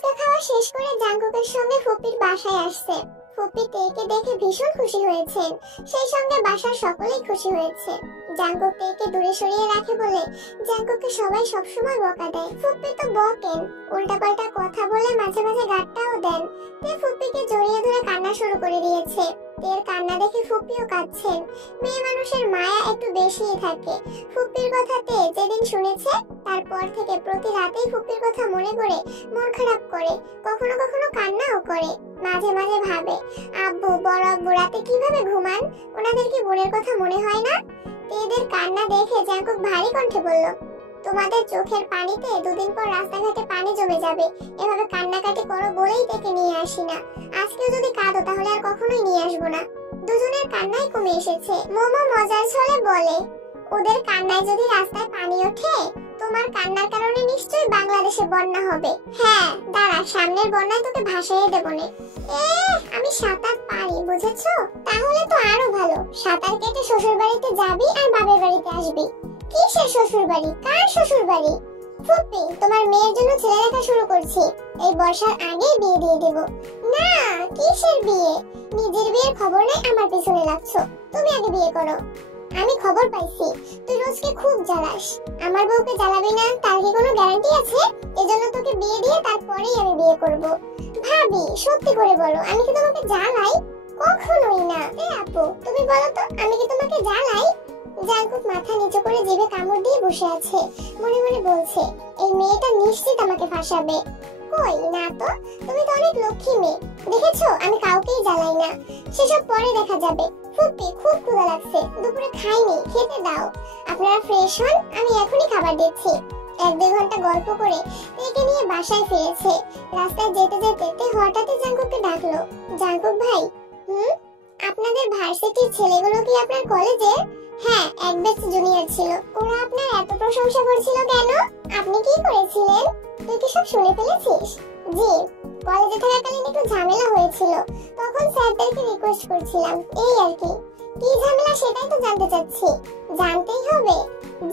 ফুচকা খাওয়া শেষ করে জাঙ্কুকের সঙ্গে ফুপির বাসায় আসছে। ফুপি তেকে দেখে ভীষণ খুশি হয়েছেন, সেই সঙ্গে বাসার সকলেই খুশি হয়েছে। জাঙ্কুক তেকে দূরে সরিয়ে রাখে বলে জাঙ্কুককে সবাই সবসময় বকা দেয়। ফুপি তো বকেন, উল্টাপাল্টা কথা বলে মাঝে মাঝে গাঁটটাও দেন। তে ফুপিকে জড়িয়ে ধরে কান্না শুরু করে দিয়েছে। তের কান্না দেখে ফুপিও কাঁদছেন। মেয়ে মানুষের মায়া একটু বেশিই থাকে। ফুপির কথা তে যেদিন শুনেছে তারপর থেকে প্রতি রাতেই ফুপির কথা মনে করে মন খারাপ করে, কখনো কখনো কান্নাও করে। মাঝে মাঝে ভাবে আব্বু বড় আব্বু রাতে কিভাবে ঘুমান, ওনাদের কি বোনের কথা মনে হয় না? তেদের কান্না দেখে জাঙ্কুক ভারী কণ্ঠে বলল, তোমাদের চোখের পানিতে দুদিন পর রাস্তাঘাটে পানি জমে যাবে, এভাবে কান্নাকাটি করো বলেই তেকে নিয়ে আসি না। আজকেও যদি কাঁদো তাহলে আর কখনোই নিয়ে আসবো না। দুজনের কান্নাই কমে এসেছে। মোমো মজার ছলে বলে, ওদের কান্নায় যদি রাস্তায় পানি ওঠে তোমার কান্নার কারণে নিশ্চয়ই বাংলাদেশে বন্যা হবে। হ্যাঁ দাঁড়া, সামনের বন্যায় তোকে ভাসাইয়ে দেবো নে। আমি সাঁতার পারি বুঝেছো? তাহলে তো আরো ভালো, সাঁতার কেটে শ্বশুর বাড়িতে যাবি আর বাবার বাড়িতে আসবি। কিসের শ্বশুর বাড়ি? কার শ্বশুর বাড়ি? ফুপি, তোমার মেয়ের জন্য ছেলে দেখা শুরু করছি, এই বর্ষার আগেই বিয়ে দিয়ে দেব। না, কিসের বিয়ে? নিজের বিয়ের খবর নেই আমার পিছনে লাগছো। তুমি আগে বিয়ে করো। আমি খবর পাইছি তুই রোজকে খুব জ্বালাস। আমার বউকে জ্বালাবি না তার কি কোনো গ্যারান্টি আছে? এজন্য তোকে বিয়ে দিয়ে তারপরেই আমি বিয়ে করব। ভাবি সত্যি করে বলো, আমি কি তোমাকে জ্বালাই? কখনোই না। আপু তুমি বলো তো, আমি কি তোমাকে জ্বালাই? জাঙ্কুক মাথা নিচু করে জিভে কামড় দিয়ে বসে আছে। মনে মনে বলছে এই মেয়েটা নিশ্চিত আমাকে ফাঁসাবে। কই না তো, তুমি তো অনেক লক্ষ্মী মেয়ে। দেখেছো আমি কাউকেই জ্বালাই না। সেসব পরে দেখা যাবে। ফুপি খুব ক্ষুধা লাগছে, দুপুরে খাইনি, খেতে দাও। আপনারা ফ্রেশ হন, আমি এখনই খাবার দিচ্ছি। 1-2 ঘন্টা গল্প করে একে নিয়ে বাসায় ফিরেছে। রাস্তায় যেতে যেতে হঠাৎই জাঙ্কুককে ডাকলো, জাঙ্কুক ভাই। আপনাদের ভার্সিটির ছেলেগুলো কি আপনার কলেজে? হ্যাঁ, এক ব্যাচ জুনিয়র ছিল। ওরা আপনার এত প্রশংসা করছিল কেন? আপনি কি করেছিলেন? তুই কি সব শুনে ফেলেছিস? জি, কলেজে থাকাকালীন একটু ঝামেলা হয়েছিল, তখন স্যারদেরকে রিকোয়েস্ট করছিলাম, এই আর কি। কি ঝামেলা সেটাই তো জানতে চাচ্ছি। জানতেই হবে।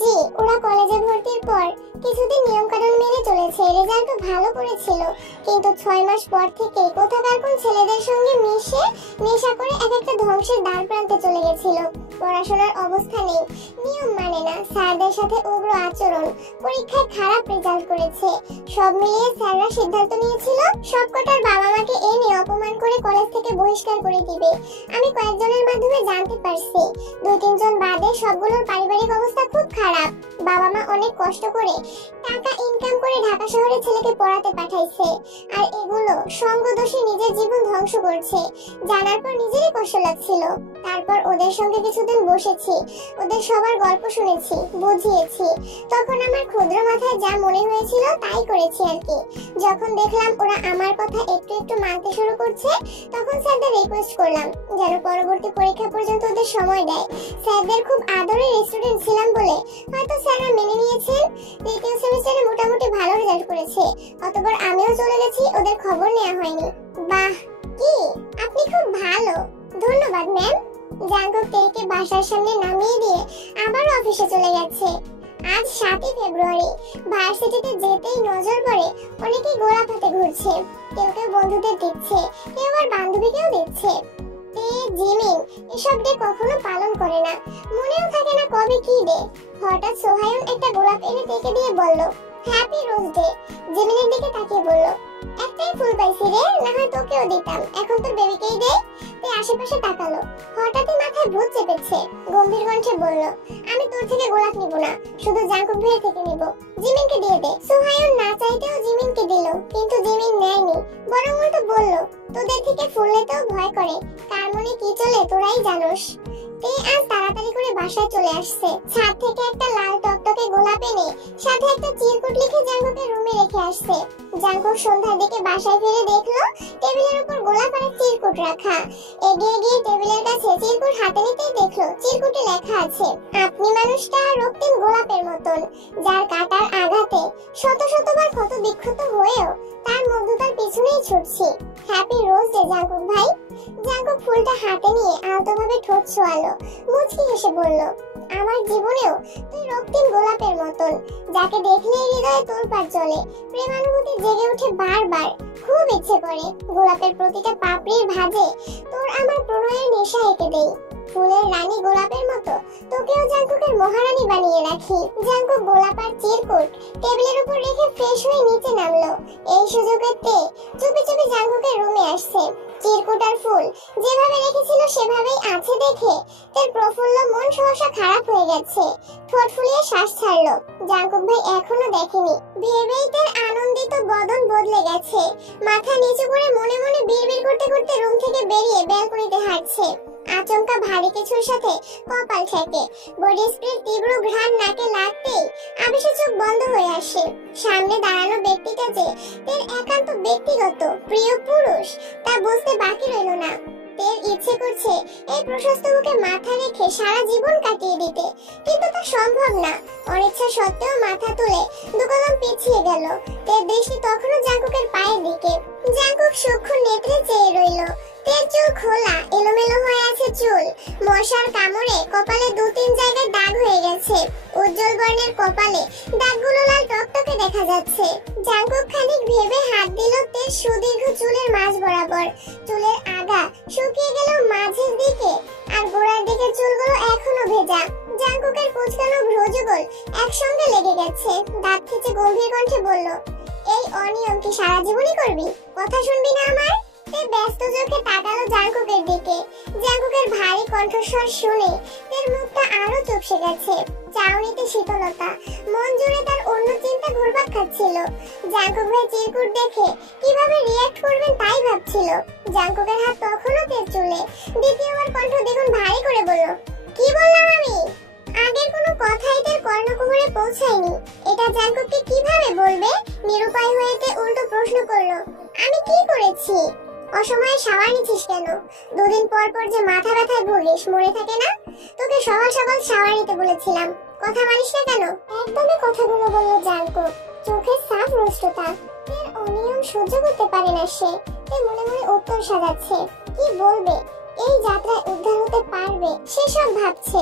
জি, ওরা কলেজে ভর্তির পর কিছুদিন নিয়ম কানুন মেনে চলেছে, রেজাল্টও ভালো করেছিল, কিন্তু 6 মাস পর থেকে কোথাকার কোন ছেলেদের সঙ্গে মিশে নেশা করে এক একটা ধ্বংসের দ্বার প্রান্তে চলে গেছিল। পড়াশোনার অবস্থা নেই, নিয়ম মানে না, স্যারদের সাথে উগ্র আচরণ, পরীক্ষায় খারাপ রেজাল্ট করেছে। সব মিলিয়ে স্যাররা সিদ্ধান্ত নিয়েছিল সবকটার বাবা মাকে এনে অপমান করে কলেজ থেকে বহিষ্কার করে দিবে। আমি কয়েকজনের মাধ্যমে জানতে পারছি 2-3 জন বাদে সবগুলোর পারিবারিক অবস্থা খুব খারাপ। বাবা মা অনেক কষ্ট করে টাকা ইনকাম করে ঢাকা শহরে ছেলেকে পড়াতে পাঠাইছে, আর এগুলো সঙ্গদোষে নিজের জীবন ধ্বংস করছে। জানার পর নিজেরই কষ্ট লাগছিল। তারপর ওদের সঙ্গে কিছুদিন বসেছি, ওদের সবার গল্প শুনেছি, বুঝিয়েছি। তখন আমার ক্ষুদ্র মাথায় যা মনে হয়েছিল তাই করেছি আর কি। যখন দেখলাম ওরা আমার কথা একটু একটু মানতে শুরু করছে, তখন স্যারদের রিকোয়েস্ট করলাম যেন পরবর্তী পরীক্ষা পর্যন্ত ওদের সময় দেয়। স্যারদের খুব আদরের স্টুডেন্ট ছিলাম বলে হয়তো স্যাররা মেনে নিয়েছেন। 3য় সেমিস্টারে মোটামুটি ভালো রেজাল্ট করেছে, অতঃপর আমিও চলে গেছি, ওদের খবর নেওয়া হয়নি। বাহ, কি আপনি খুব ভালো, ধন্যবাদ ম্যাম। জাঙ্কুক তেকে বাসার সামনে নামিয়ে দিয়ে আবার অফিসে চলে গেছে। আজ 7 ফেব্রুয়ারি। ভার্সিটিতে যেতেই নজর পড়ে অনেকেই গোলাপ হাতে ঘুরছে, কেউ কেউ বন্ধুদের দিচ্ছে, কেউ আবার বান্ধবীকেও দিচ্ছে। তে জিমিন এসব ডে কখনো পালন করে না, মনেও থাকে না কবে কি ডে। হঠাৎ সোহায়ন একটা গোলাপ এনে তেকে দিয়ে বলল, হ্যাপি রোজ ডে। জিমিনের দিকে তাকিয়ে বলল, একটাই ফুল পাইছি রে, না হয় তোকেও দিতাম, এখন তোর বেবিকেই দে। তে আশেপাশে তাকালো, হঠাৎই মাথায় ভূত চেপেছে। গম্ভীর কণ্ঠে বলল, আমি তোর থেকে গোলাপ নিব না, শুধু জাঙ্কুক ভাইয়ের থেকে নিব, জিমিনকে দিয়ে দে। সোহায়ন না চাইতেও জিমিনকে দিল, কিন্তু জিমিন নেয়নি, বরং উল্টো বলল, তোদের থেকে ফুল নিতেও ভয় করে, কার মনে কি চলে তোরাই জানোস। তে আজ তাড়াতাড়ি করে বাসায় চলে আসছে। ছাদ থেকে একটা লাল টকটকে গোলাপ এনে সাথে একটা চিরকুট লিখে জাঙ্কুকের রুমে রেখে আসছে। জাঙ্কুক সন্ধ্যার দিকে বাসায় ফিরে দেখলো টেবিলের উপর গোলাপ আর চিরকুট রাখা। এগিয়ে গিয়ে টেবিলের কাছে চিরকুট হাতে নিতেই দেখলো চিরকুটে লেখা আছে, আপনি মানুষটা রক্তিম গোলাপের মতন, যার কাটার আঘাতে শত শতবার ক্ষত বিক্ষত হয়েও তার মুগ্ধতার পিছনেই ছুটছি। হ্যাপি রোজ ডে জাঙ্কুক ভাই। জাঙ্কুক জাঙ্কুক ফুলটা হাতে নিয়ে আলতোভাবে ঠোঁট ছোঁয়ালো, মুচকি হেসে বলল, আমার জীবনেও তুই রক্তিম গোলাপের মতন, যাকে দেখলেই হৃদয়ে তোলপাড় চলে, প্রেমানুভূতি জেগে ওঠে বারবার। খুব ইচ্ছে করে গোলাপের প্রতিটা পাপড়ির ভাঁজে তোর আমার প্রণয়ের নেশা এঁকে দেই। ফুলের রানী গোলাপের মতো তোকেও জাঙ্কুকের মহারানী বানিয়ে রাখি। জাঙ্কুক গোলাপ আর চিরকুট টেবিলের উপর রেখে ফ্রেশ হয়ে নিচে নামলো। এই সুযোগে তে চুপি চুপি জাঙ্কুকের রুমে আসছে। চিরকুট আর ফুল যেভাবে রেখেছিল সেভাবেই আছে দেখে তার প্রফুল্ল মন সহসা খারাপ হয়ে গেছে। ঠোঁট ফুলিয়ে শ্বাস ছাড়লো। জাঙ্কুক ভাই এখনো দেখেনি ভেবেই তার আনন্দিত বদন বদলে গেছে। মাথা নিচু করে মনে মনে বিড়বিড় করতে করতে রুম থেকে বেরিয়ে ব্যালকনিতে হাঁটছে। আচমকা ভারী কিছুর সাথে কপাল ঠেকে। বডি স্প্রের তীব্র ঘ্রাণ নাকে লাগতেই আবেশে চোখ বন্ধ হয়ে আসে। সামনে দাঁড়ানো ব্যক্তিটা যে তার একান্ত ব্যক্তিগত প্রিয় পুরুষ তা বুঝতে বাকি রইল না। তের ইচ্ছে করছে এই প্রশস্ত বুকে মাথা রেখে সারা জীবন কাটিয়ে দিতে, কিন্তু তা সম্ভব না। অনিচ্ছা সত্ত্বেও মাথা তুলে দুকদম পিছিয়ে গেল। তের দৃষ্টি তখনও জাঙ্কুকের পায়ের দিকে। জাঙ্কুক সূক্ষ্ম নেত্রে চেয়ে রইল। তের চুল খোলা, এলোমেলো হয়ে আছে চুল। মশার কামড়ে কপালে 2-3 জায়গায় দাগ হয়ে গেছে। উজ্জ্বল বর্ণের কপালে দাগগুলো লাল টকটকে দেখা যাচ্ছে। জাঙ্কুক খানিক ভেবে হাত দিল তের সুদীর্ঘ চুলের মাঝ বরাবর। চুলের আগা শুকিয়ে গেলেও মাঝের দিকে আর গোড়ার দিকে চুলগুলো এখনো ভেজা। জাঙ্কুকের কুচকানো ভ্রুযুগল একসঙ্গে লেগে গেছে। দাঁত খেঁচে গম্ভীর কণ্ঠে বলল, এই অনিয়ম কি সারা জীবনই করবি? কথা শুনবি না আমার? তে ব্যস্ত চোখে তাকালো জাঙ্কুকের দিকে। জাঙ্কুকের ভারী কণ্ঠস্বর শুনে তের মুখটা আরো চুপসে গেছে। চাউনিতে শীতলতা, মন জুড়ে তার অন্য চিন্তা ঘুরপাক খাচ্ছিল। জাঙ্কুক ভাই চিরকুট দেখে কিভাবে রিঅ্যাক্ট করবেন তাই ভাবছিল। জাঙ্কুকের হাত তখনও তের চুলে। দ্বিতীয়বার কণ্ঠ দেখুন ভারী করে বলল, কি বললাম আমি? আগের কোনো কথাই তার কর্ণকুহরে পৌঁছায়নি। এটা জাঙ্কুককে কিভাবে বলবে? নিরুপায় হয়ে তে উল্টো প্রশ্ন করলো, আমি কি করেছি? অসময়ে শাওয়ার নিছিস কেন? 2 দিন পর পর যে মাথা ব্যথায় ভুগিস মনে থাকে না? তোকে সকাল সকাল শাওয়ার নিতে বলেছিলাম, কথা মানিস না কেন? একদমই কথাগুলো বলল জাঙ্কুক। চোখে সাফ রুষ্টতা। এর অনিয়ম সহ্য করতে পারে না সে। মনে মনে উত্তর সাজাচ্ছে, কি বলবে? এই যাত্রায় উদ্ধার হতে পারবে সেসব ভাবছে।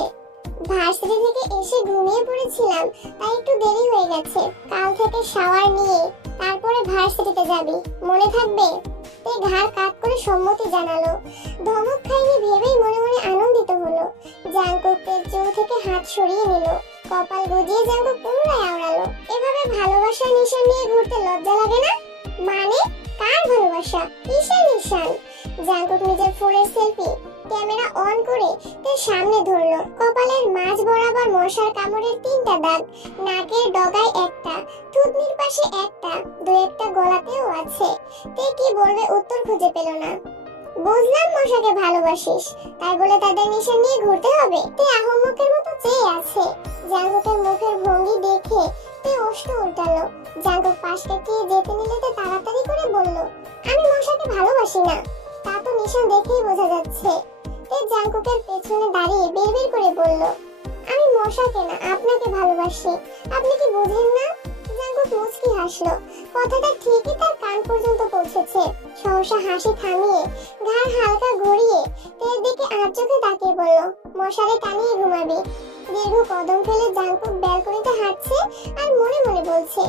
ভার্সিটি থেকে এসে ঘুমিয়ে পড়েছিলাম, তাই একটু দেরি হয়ে গেছে। কাল থেকে শাওয়ার নিয়ে তারপরে ভার্সিটিতে যাবি, মনে থাকবে? তে ঘাড় কাত করে সম্মতি জানালো। ধমক খাইনি ভেবেই মনে মনে আনন্দিত হলো। জাঙ্কুক তের চুল থেকে হাত সরিয়ে নিল। কপাল গজিয়ে জাঙ্কুক পুনরায় আওড়ালো। এভাবে ভালোবাসার নিশান নিয়ে ঘুরতে লজ্জা লাগে না? মানে কার ভালোবাসা? কিসের নিশান? জাঙ্কুক নিজের ফোনের সেলফি ক্যামেরা অন করে তার সামনে ধরলো। কপালের মাঝ বরাবর মশার কামড়ের 3টা দাগ, নাকের ডগায় একটা, থুতনির পাশে একটা, 2-1টা গলাতেও আছে। তে কি বলবে উত্তর খুঁজে পেল না। বুঝলাম মশাকে ভালোবাসিস, তাই বলে তাদের নিশান নিয়ে ঘুরতে হবে? তে আহম্মকের মতো চেয়ে আছে। জাঙ্কুকের মুখের ভঙ্গি দেখে তে ওষ্ঠ উল্টালো। জাঙ্কুক পাশ কাটিয়ে যেতে নিলে তে তাড়াতাড়ি করে বলল, আমি মশাকে ভালোবাসি না। তা তো নিশান দেখেই বোঝা যাচ্ছে। তে জাঙ্কুকের পেছনে দাঁড়িয়ে বিড়বিড় করে বলল, আমি মশাকে না আপনাকে ভালোবাসি, আপনি কি বুঝেন না? জাঙ্কুক মুচকি হাসলো। কথাটা ঠিকই তার কান পর্যন্ত পৌঁছেছে। সহসা হাসি থামিয়ে ঘাড় হালকা ঘুরিয়ে তের দিকে আর চোখে তাকিয়ে বলল, মশারে টানিয়ে ঘুমাবি। দীর্ঘ কদম ফেলে জাঙ্কুক ব্যালকনিতে হাঁটছে আর মনে মনে বলছে,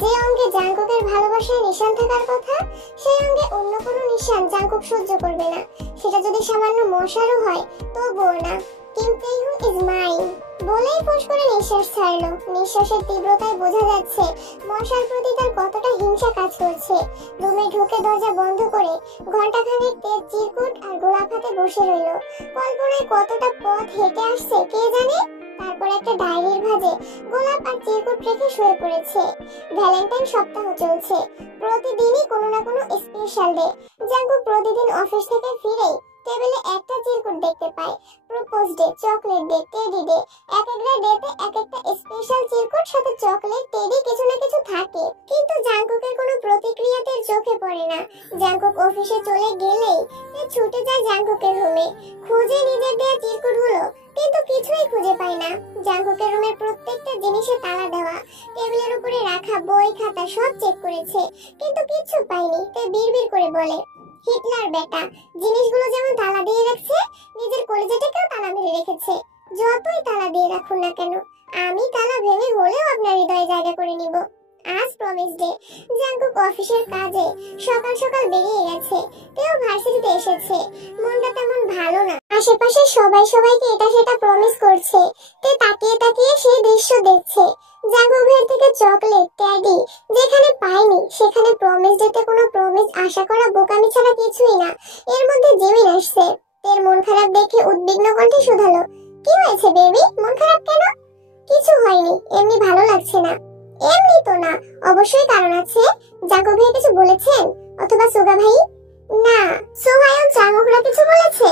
যে অঙ্গে জাঙ্কুকের ভালোবাসার নিশান থাকার কথা, সেই অঙ্গে অন্য কোনো নিশান জাঙ্কুক সহ্য করবে না। সেটা যদি সামান্য মশারও হয় তবুও না। কিম তেইহুন ইজ মাইন বলেই ফুস করে নিঃশ্বাস ছাড়লো। নিঃশ্বাসের তীব্রতায় বোঝা যাচ্ছে মশার প্রতি তার কতটা হিংসা কাজ করছে। রুমে ঢুকে দরজা বন্ধ করে ঘন্টাখানেক তেজ চিরকুট আর গোলাপ হাতে বসে রইল। কল্পনায় কতটা পথ হেঁটে আসছে কে জানে। তারপর একটা ডায়েরির ভাঁজে গোলাপ আর চিরকুট রেখে শুয়ে পড়েছে। ভ্যালেন্টাইন সপ্তাহ চলছে। প্রতিদিনই কোনো না কোনো স্পেশাল ডে। জাঙ্কুক প্রতিদিন অফিস থেকে ফিরেই টেবিলে একটা চিরকুট দেখতে পায়। Propose day, chocolate day, teddy day. এক একটা ডেতে এক একটা স্পেশাল চিরকুট, সাথে চকলেট, টেডি কিছু না কিছু থাকে। কিন্তু জাঙ্কুকের কোনো প্রতিক্রিয়াতে চোখে পড়ে না। জাঙ্কুক অফিসে চলে গেলেই ছুটে যায় জাঙ্কুকের রুমে। খুঁজে নিজের দেয়া চিরকুটগুলো, কিন্তু কিছুই খুঁজে পায় না। জাঙ্কুকের রুমের প্রত্যেকটা জিনিসে তালা দেওয়া। টেবিলের উপরে রাখা বই খাতা সব চেক করেছে, কিন্তু কিচ্ছু পায়নি। তে বিড়বিড় করে বলে, হিটলার বেটা জিনিসগুলো যেমন তালা দিয়ে রাখছে, নিজের কলিজাটাকেও তালা মেরে রেখেছে। যতই তালা দিয়ে রাখুন না কেন, আমি তালা ভেঙে হলেও আপনার হৃদয়ে জায়গা করে নিব। আজ প্রমিস ডে। জাঙ্কুক অফিসের কাজে সকাল সকাল বেরিয়ে গেছে। তেও ভার্সিটিতে এসেছে। মনটা তেমন ভালো না। আশেপাশে সবাই সবাইকে এটা সেটা প্রমিস করছে। তে তাকিয়ে তাকিয়ে সেই দৃশ্য দেখছে। জাঙ্কুক ভাইয়ের থেকে চকলেট, ট্যাডি যেখানে পায়নি সেখানে প্রমিস ডেতে কোনো প্রমিস আশা করা বোকামি ছাড়া কিছুই না। এর মধ্যে জিমিন আসছে। তের মন খারাপ দেখে উদ্বিগ্ন কণ্ঠে শুধালো, কি হয়েছে বেবি, মন খারাপ কেন? কিছু হয়নি, এমনি ভালো লাগছে না। এমনি তো না, অবশ্যই কারণ আছে। জাঙ্কুক ভাই কিছু বলেছেন? অথবা সুগা ভাই? না। সোহায়ন জাঙ্কুকরা কিছু বলেছে?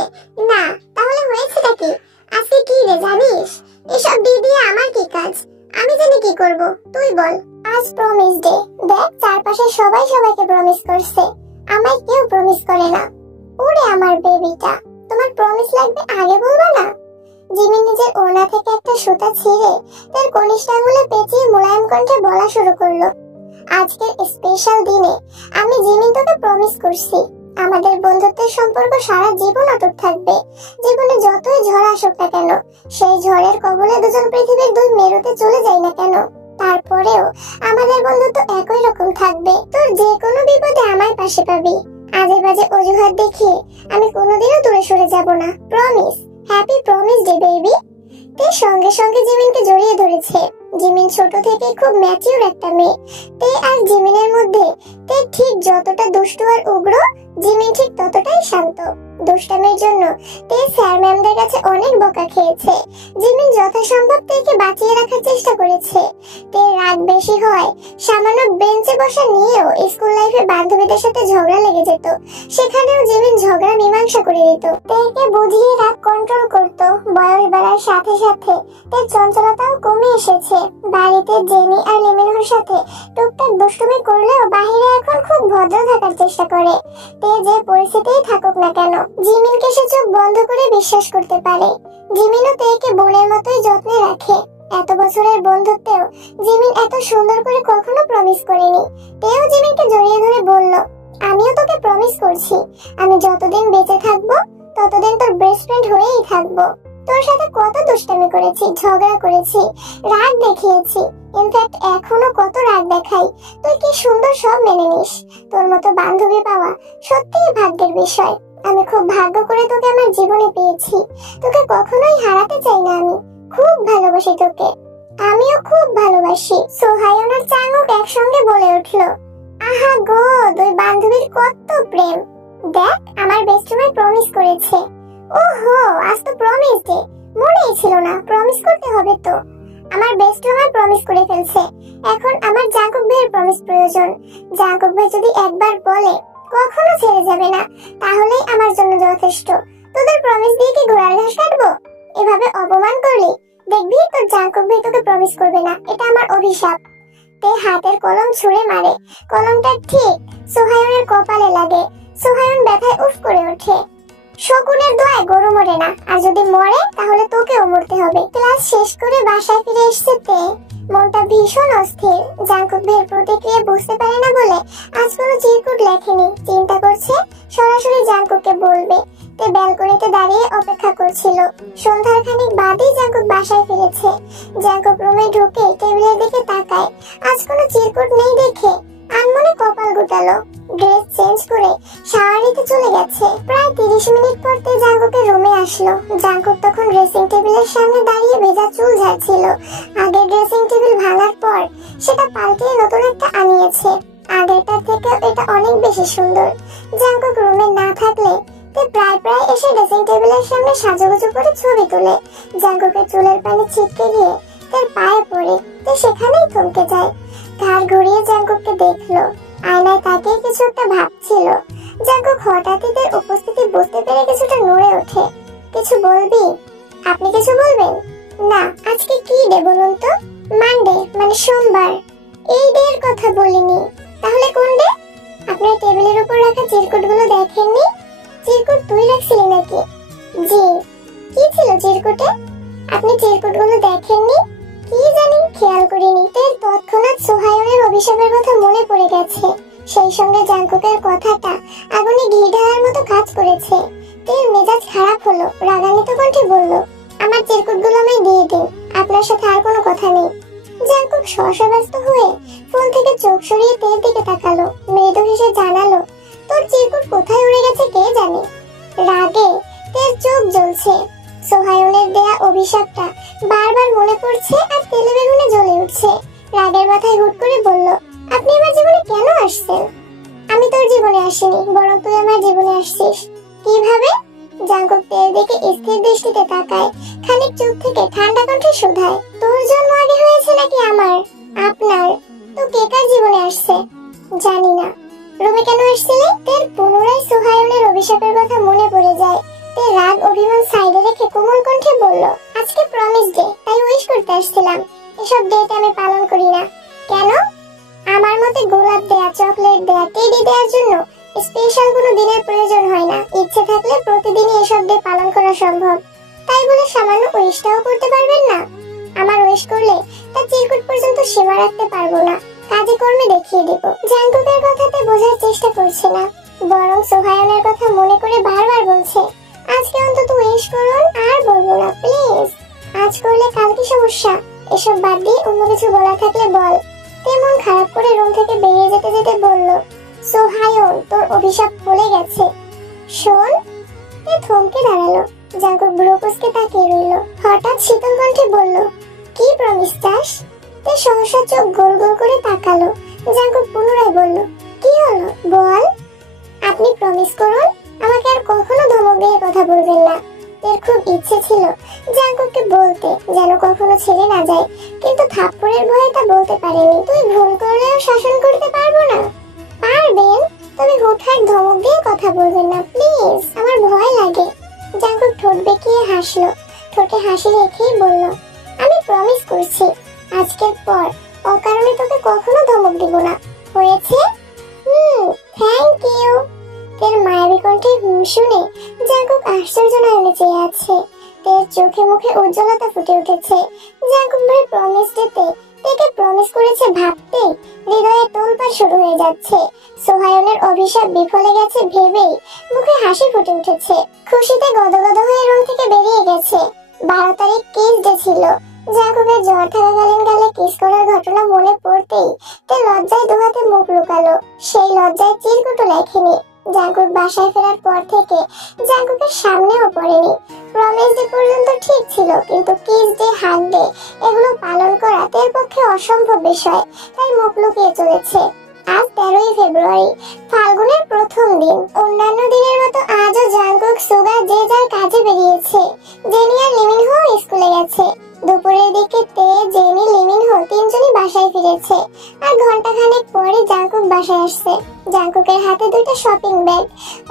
না। তাহলে হয়েছেটা কি? আজকে কি রে জানিস? এসব দিয়ে আমার কি কাজ? আমি জানি কি করব, তুই বল। আজ প্রমিস ডে। দেখ চারপাশে সবাই সবাইকে প্রমিস করছে, আমায় কেউ প্রমিস করে না। ওরে আমার বেবিটা, তোমার প্রমিস লাগবে আগে বলবা না? জিমিন নিজের ওড়না থেকে একটা সুতা ছিঁড়ে তার কনিষ্ঠ আঙুলে পেঁচিয়ে মোলায়েম কণ্ঠে বলা শুরু করলো, আজকের স্পেশাল দিনে আমি জিমিন তোকে প্রমিস করছি, আমাদের বন্ধুত্বের সম্পর্ক সারা জীবন অটুট থাকবে। জীবনে যতই ঝড় আসুক না কেন, সেই ঝড়ের কবলে দুজন পৃথিবীর দুই মেরুতে চলে যায় না কেন, তারপরেও আমাদের বন্ধুত্ব একই রকম থাকবে। তোর যে কোনো বিপদে আমার পাশে পাবি। আজে বাজে অজুহাত দেখিয়ে আমি কোনোদিনও দূরে সরে যাব না। Promise. Happy promise day baby. তে সঙ্গে সঙ্গে জিমিনকে জড়িয়ে ধরেছে। জিমিন ছোট থেকে খুব ম্যাচিউর একটা মেয়ে। তে আর জিমিনের মধ্যে তে ঠিক যতটা দুষ্টু আর উগ্র, জিমিন ঠিক ততটাই শান্ত। দুষ্টামের জন্য তে স্যার ম্যামদের কাছে অনেক বকা খেয়েছে। জিমিন যথাসম্ভব তেকে বাঁচিয়ে রাখার চেষ্টা করেছে। তে রাগ বেশি হয়, সামান্য বেঞ্চে বসা নিয়েও স্কুল লাইফে বান্ধবীদের সাথে ঝগড়া লেগে যেত। সেখানেও জিমিন ঝগড়া মীমাংসা করে দিত। তেকে বুঝিয়ে রাগ কন্ট্রোল করত। বয়স বাড়ার সাথে সাথে তের চঞ্চলতাও কমে এসেছে। বাড়িতে জেনি আর লিমিনহর সাথে টুকটাক দুষ্টুমি করলেও বাহিরে এখন খুব ভদ্র থাকার চেষ্টা করে। তে যে পরিস্থিতিই থাকুক না কেন, জিমিনকে সে চোখ বন্ধ করে বিশ্বাস করতে পারে। জিমিনও তেকে বোনের মতোই যত্নে রাখে। এত বছরের বন্ধুত্বেও জিমিন এত সুন্দর করে কখনো প্রমিস করেনি। তেও জিমিনকে জড়িয়ে ধরে বলল, আমিও তোকে প্রমিস করছি, আমি যতদিন বেঁচে থাকবো ততদিন তোর বেস্ট ফ্রেন্ড হয়েই থাকবো। তোর সাথে কত দুষ্টামি করেছি, ঝগড়া করেছি, রাগ দেখিয়েছি, ইনফ্যাক্ট এখনো কত রাগ দেখাই, তুই কি সুন্দর সব মেনে নিস। তোর মতো বান্ধবী পাওয়া সত্যিই ভাগ্যের বিষয়। আমি খুব ভাগ্য করে তোকে আমার জীবনে পেয়েছি। তোকে কখনোই হারাতে চাই না। আমি খুব ভালোবাসি তোকে। আমিও খুব ভালোবাসি। সোহায়ন আর চাঙ্গুক একসঙ্গে বলে উঠলো, আহা গো, দুই বান্ধবীর কত প্রেম। দেখ আমার বেস্ট ফ্রেন্ড প্রমিস করেছে। ওহো, আজ তো প্রমিস ডে, মনেই ছিল না। প্রমিস করতে হবে তো। আমার বেস্ট ফ্রেন্ড প্রমিস করে ফেলছে, এখন আমার জাঙ্কুক ভাইয়ের প্রমিস প্রয়োজন। জাঙ্কুক ভাই যদি একবার বলে কখনো ছেড়ে যাবে না, তাহলেই আমার জন্য যথেষ্ট। তোদের প্রমিস দিয়ে কি ঘোড়ার ঘাস কাটবো? এভাবে অপমান করলি দেখবি তোর জাঙ্কুক ভাই তোকে প্রমিস করবে না, এটা আমার অভিশাপ। তে হাতের কলম ছুঁড়ে মারে। কলমটা ঠিক সোহায়নের কপালে লাগে। সোহায়ন ব্যথায় উফ করে ওঠে। শকুনের দোয়ায় গরু মরে না, আর যদি মরে তাহলে তোকেও মরতে হবে। ক্লাস শেষ করে বাসায় ফিরে এসেছে তে। মনটা ভীষণ অস্থির। জাঙ্কুক ভাইয়ের প্রতিক্রিয়া বুঝতে পারে না বলে আজ কোনো চিরকুট লেখেনি। চিন্তা করছে সরাসরি জাঙ্কুককে বলবে। তে ব্যালকনিতে দাঁড়িয়ে অপেক্ষা করছিল। সন্ধ্যার খানিক বাদেই জাঙ্কুক বাসায় ফিরেছে। জাঙ্কুক রুমে ঢুকে টেবিলের দিকে তাকায়। আজ কোনো চিরকুট নেই দেখে আনমনে কপাল গুটালো। ড্রেস চেঞ্জ করে শাওয়ার নিতে চলে গেছে। প্রায় 30 মিনিট পর তে জাঙ্কুকের রুমে আসলো। জাঙ্কুক তখন ড্রেসিং টেবিলের সামনে দাঁড়িয়ে ভেজা চুল ঝাড়ছিল। আগের ড্রেসিং টেবিল ভাঙার পর সেটা পাল্টিয়ে নতুন একটা আনিয়েছে। আগেরটা থেকে এটা অনেক বেশি সুন্দর। জাঙ্কুক রুমে না থাকলে তে প্রায় এসে ড্রেসিং টেবিলের সামনে সাজুগুজু করে ছবি তোলে। জাঙ্কুকের চুলের পানি ছিটকে গিয়ে তার পায়ে পড়ে তে সেখানেই থমকে যায়। ঘাড় ঘুরিয়ে জাঙ্কুককে দেখলো। আয়নায় তাকিয়ে কিছু একটা ভাবছিল। জাঙ্কুক হঠাৎই তার উপস্থিতি বুঝতে পেরে কিছুটা নড়ে ওঠে। কিছু বলবি? আপনি কিছু বলবেন? না। আজকে কি ডে বলুন তো? মানডে, মানে সোমবার। এই ডে এর কথা বলিনি। তাহলে কোন ডে? আপনার টেবিলের উপর রাখা চিরকুটগুলো দেখেননি? চিরকুট তুই রাখছিলি নাকি? জি। কি ছিল চিরকুটে? আপনি চিরকুটগুলো দেখেননি? কি জানি, খেয়াল করিনি। তের তৎক্ষণাৎ সোহায়নের অভিশাপের কথা মনে পড়ে গেছে। সেই সঙ্গে জাঙ্কুকের কথাটা আগুনে ঘি ঢালার মতো কাজ করেছে। তের মেজাজ খারাপ হলো, রাগান্বিত কণ্ঠে বলল, আমার চিরকুটগুলো আমায় দিয়ে দিন, আপনার সাথে আর কোনো কথা নেই। জাঙ্কুক শশব্যস্ত হয়ে ফোন থেকে চোখ সরিয়ে তের দিকে তাকালো, মৃদু হেসে জানালো, তোর চিরকুট কোথায় উড়ে গেছে কে জানে। রাগে তের চোখ জ্বলছে। সোহায়নের দেয়া অভিশাপটা বারবার মনে পড়ছে আর তেলে বেগুনে জ্বলে উঠছে। রাগের মাথায় হুট করে বলল, আপনি আমার জীবনে কেন আসছেন? আমি তোর জীবনে আসিনি, বরং তুই আমার জীবনে আসছিস। কিভাবে? জাঙ্কুক তের দিকে স্থির দৃষ্টিতে তাকায়, খানিক চুপ থেকে ঠান্ডা কণ্ঠে শোধায়, তোর জন্ম আগে হয়েছে নাকি আমার? আপনার। তো কে কার জীবনে আসছে? জানি না। রুমে কেন আসছিলে? তের পুনরায় সোহায়নের অভিশাপের কথা মনে পড়ে যায়। তের রাগ অভিমান সাইডে রেখে কোমল কণ্ঠে বলল, আজকে প্রমিস ডে, তাই উইশ করতে আসছিলাম। এসব ডেট আমি পালন করি না। কেন? আমার মতে গোলাপ দেয়া, চকলেট দেয়া, টেডি দেওয়ার জন্য স্পেশাল কোনো দিনের প্রয়োজন হয় না। ইচ্ছে থাকলে প্রতিদিনই এসব ডে পালন করা সম্ভব। তাই বলে সামান্য উইশটাও করতে পারবেন না? আমার উইশ করলে তার চিরকুট পর্যন্ত সীমা রাখতে পারবো না, কাজে কর্মে দেখিয়ে দিব। জাঙ্কুকের কথাতে বোঝার চেষ্টা করছে না, বরং সোহায়নের কথা মনে করে বারবার বলছে, আজকে অন্তত উইশ করুন, আর বলবো না প্লিজ। আজ করলে কাল কি সমস্যা? এসব বাদ দিয়ে অন্য কিছু বলা থাকলে বল। তেমন খারাপ করে রুম থেকে বেরিয়ে যেতে যেতে বলল, সোহায়ন, তোর অভিশাপ ফলে গেছে। শোন। তে থমকে দাঁড়ালো। জাঙ্কুক ভ্রু কুঁচকে তাকিয়ে রইল। হঠাৎ শীতল কণ্ঠে বলল, কি প্রমিস চাস? তে সহসা চোখ গোল গোল করে তাকালো। জাঙ্কুক পুনরায় বলল, কি হলো বল। আপনি প্রমিস করুন, আমাকে আর কখনো ধমক দিয়ে কথা বলবেন না। এর খুব ইচ্ছে ছিল জাঙ্কুককে বলতে, যেন কখনো ছেড়ে না যায়, কিন্তু থাপ্পড়ের ভয়ে তা বলতে পারেনি। তুই ভুল করলেও শাসন করতে পারবো না। পারবেন, তবে হুটহাট ধমক দিয়ে কথা বলবেন না প্লিজ, আমার ভয় লাগে। জাঙ্কুক ঠোঁট বেঁকিয়ে হাসলো। ঠোঁটে হাসি রেখেই বলল, আমি প্রমিস করছি, আজকের পর অকারণে তোকে কখনো ধমক দিব না। হয়েছে? Thank you. তের মায়াবী কণ্ঠে শুনে জাঙ্কুক আশ্চর্য নয়নে চেয়ে আছে। তের চোখে মুখে উজ্জ্বলতা ফুটে উঠেছে। জাঙ্কুক ভাই প্রমিস দিতে তেকে প্রমিস করেছে ভাবতে হৃদয়ে তোলপাড় শুরু হয়ে যাচ্ছে। সোহায়নের অভিশাপ বিফলে গেছে ভেবেই মুখে হাসি ফুটে উঠেছে। খুশিতে গদগদ হয়ে রুম থেকে বেরিয়ে গেছে। 12 তারিখ কিস ডে ছিল। জাঙ্কুকের জ্বর থাকাকালীন গালে কিস করার ঘটনা মনে পড়তেই তে লজ্জায় দুহাতে মুখ লুকালো। সেই লজ্জায় চিরকুটও লেখেনি। জাঙ্কুক বাসায় ফেরার পর থেকে জাঙ্কুকের সামনেও পড়েনি। প্রমিস ডে পর্যন্ত ঠিক ছিল, কিন্তু কিস ডে, হাগ ডে এগুলো পালন করা তের পক্ষে অসম্ভব বিষয়, তাই মুখ লুকিয়ে চলেছে। আজ 13ই ফেব্রুয়ারি, ফাল্গুনের প্রথম দিন। অন্যান্য দিনের মতো আজও জাঙ্কুক, সুগা যে যার কাজে বেরিয়েছে। জেনি আর লিমিনহো স্কুলে গেছে। দুপুরের দিকে তে, জেনি, লিমিনহো তিনজনই বাসায় ফিরেছে। আর ঘন্টাখানেক পরে জাঙ্কুক বাসায় আসছে। জাঙ্কুকের হাতে 2টা শপিং ব্যাগ।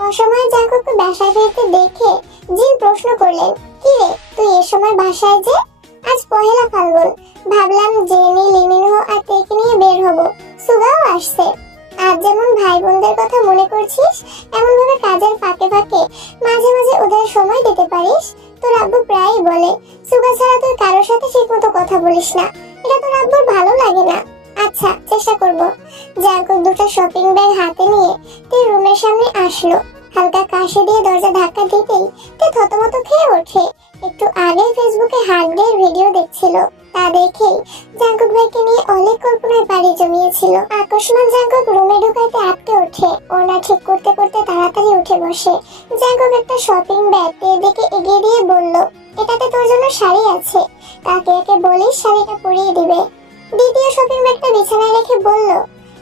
অসময়ে জাঙ্কুককে বাসায় ফিরতে দেখে জিন প্রশ্ন করলেন, কি রে, তুই এ সময় বাসায় যে? আজ পহেলা ফাল্গুন, ভাবলাম জেনি, লিমিনহো আর তেকে নিয়ে বের হব। সুগাও আসছে। আজ যেমন ভাই বোনদের কথা মনে করছিস, এমন ভাবে কাজের ফাঁকে ফাঁকে মাঝে মাঝে ওদের সময় দিতে পারিস। তোর আব্বু প্রায়ই বলে, সুগা ছাড়া তুই কারোর সাথে ঠিক মতো কথা বলিস না। এটা তোর আব্বুর ভালো লাগে না। আচ্ছা, চেষ্টা করব। জাঙ্কুক 2টা শপিং ব্যাগ হাতে নিয়ে তে রুমের সামনে আসলো। হালকা কাশি দিয়ে দরজা ধাক্কা দিতেই তে থতমত খেয়ে ওঠে। একটু আগে ফেসবুকে হাগ ডে ভিডিও দেখছিল, তা দেখেই জাঙ্কুক ভাইকে নিয়ে অনেক কল্পনায় পাড়ি জমিয়েছিল। আকস্মাৎ জাঙ্কুক রুমে ঢুকাইতে আটকে ওঠে। ওনা ঠিক করতে করতে তাড়াতাড়ি উঠে বসে। জাঙ্কুক একটা শপিং ব্যাগ তের দিকে এগিয়ে দিয়ে বলল, এটাতে তোর জন্য শাড়ি আছে, কাকে একে বলিস শাড়িটা পরিয়ে দিবে। দ্বিতীয় শপিং ব্যাগটা বিছানায় রেখে বলল,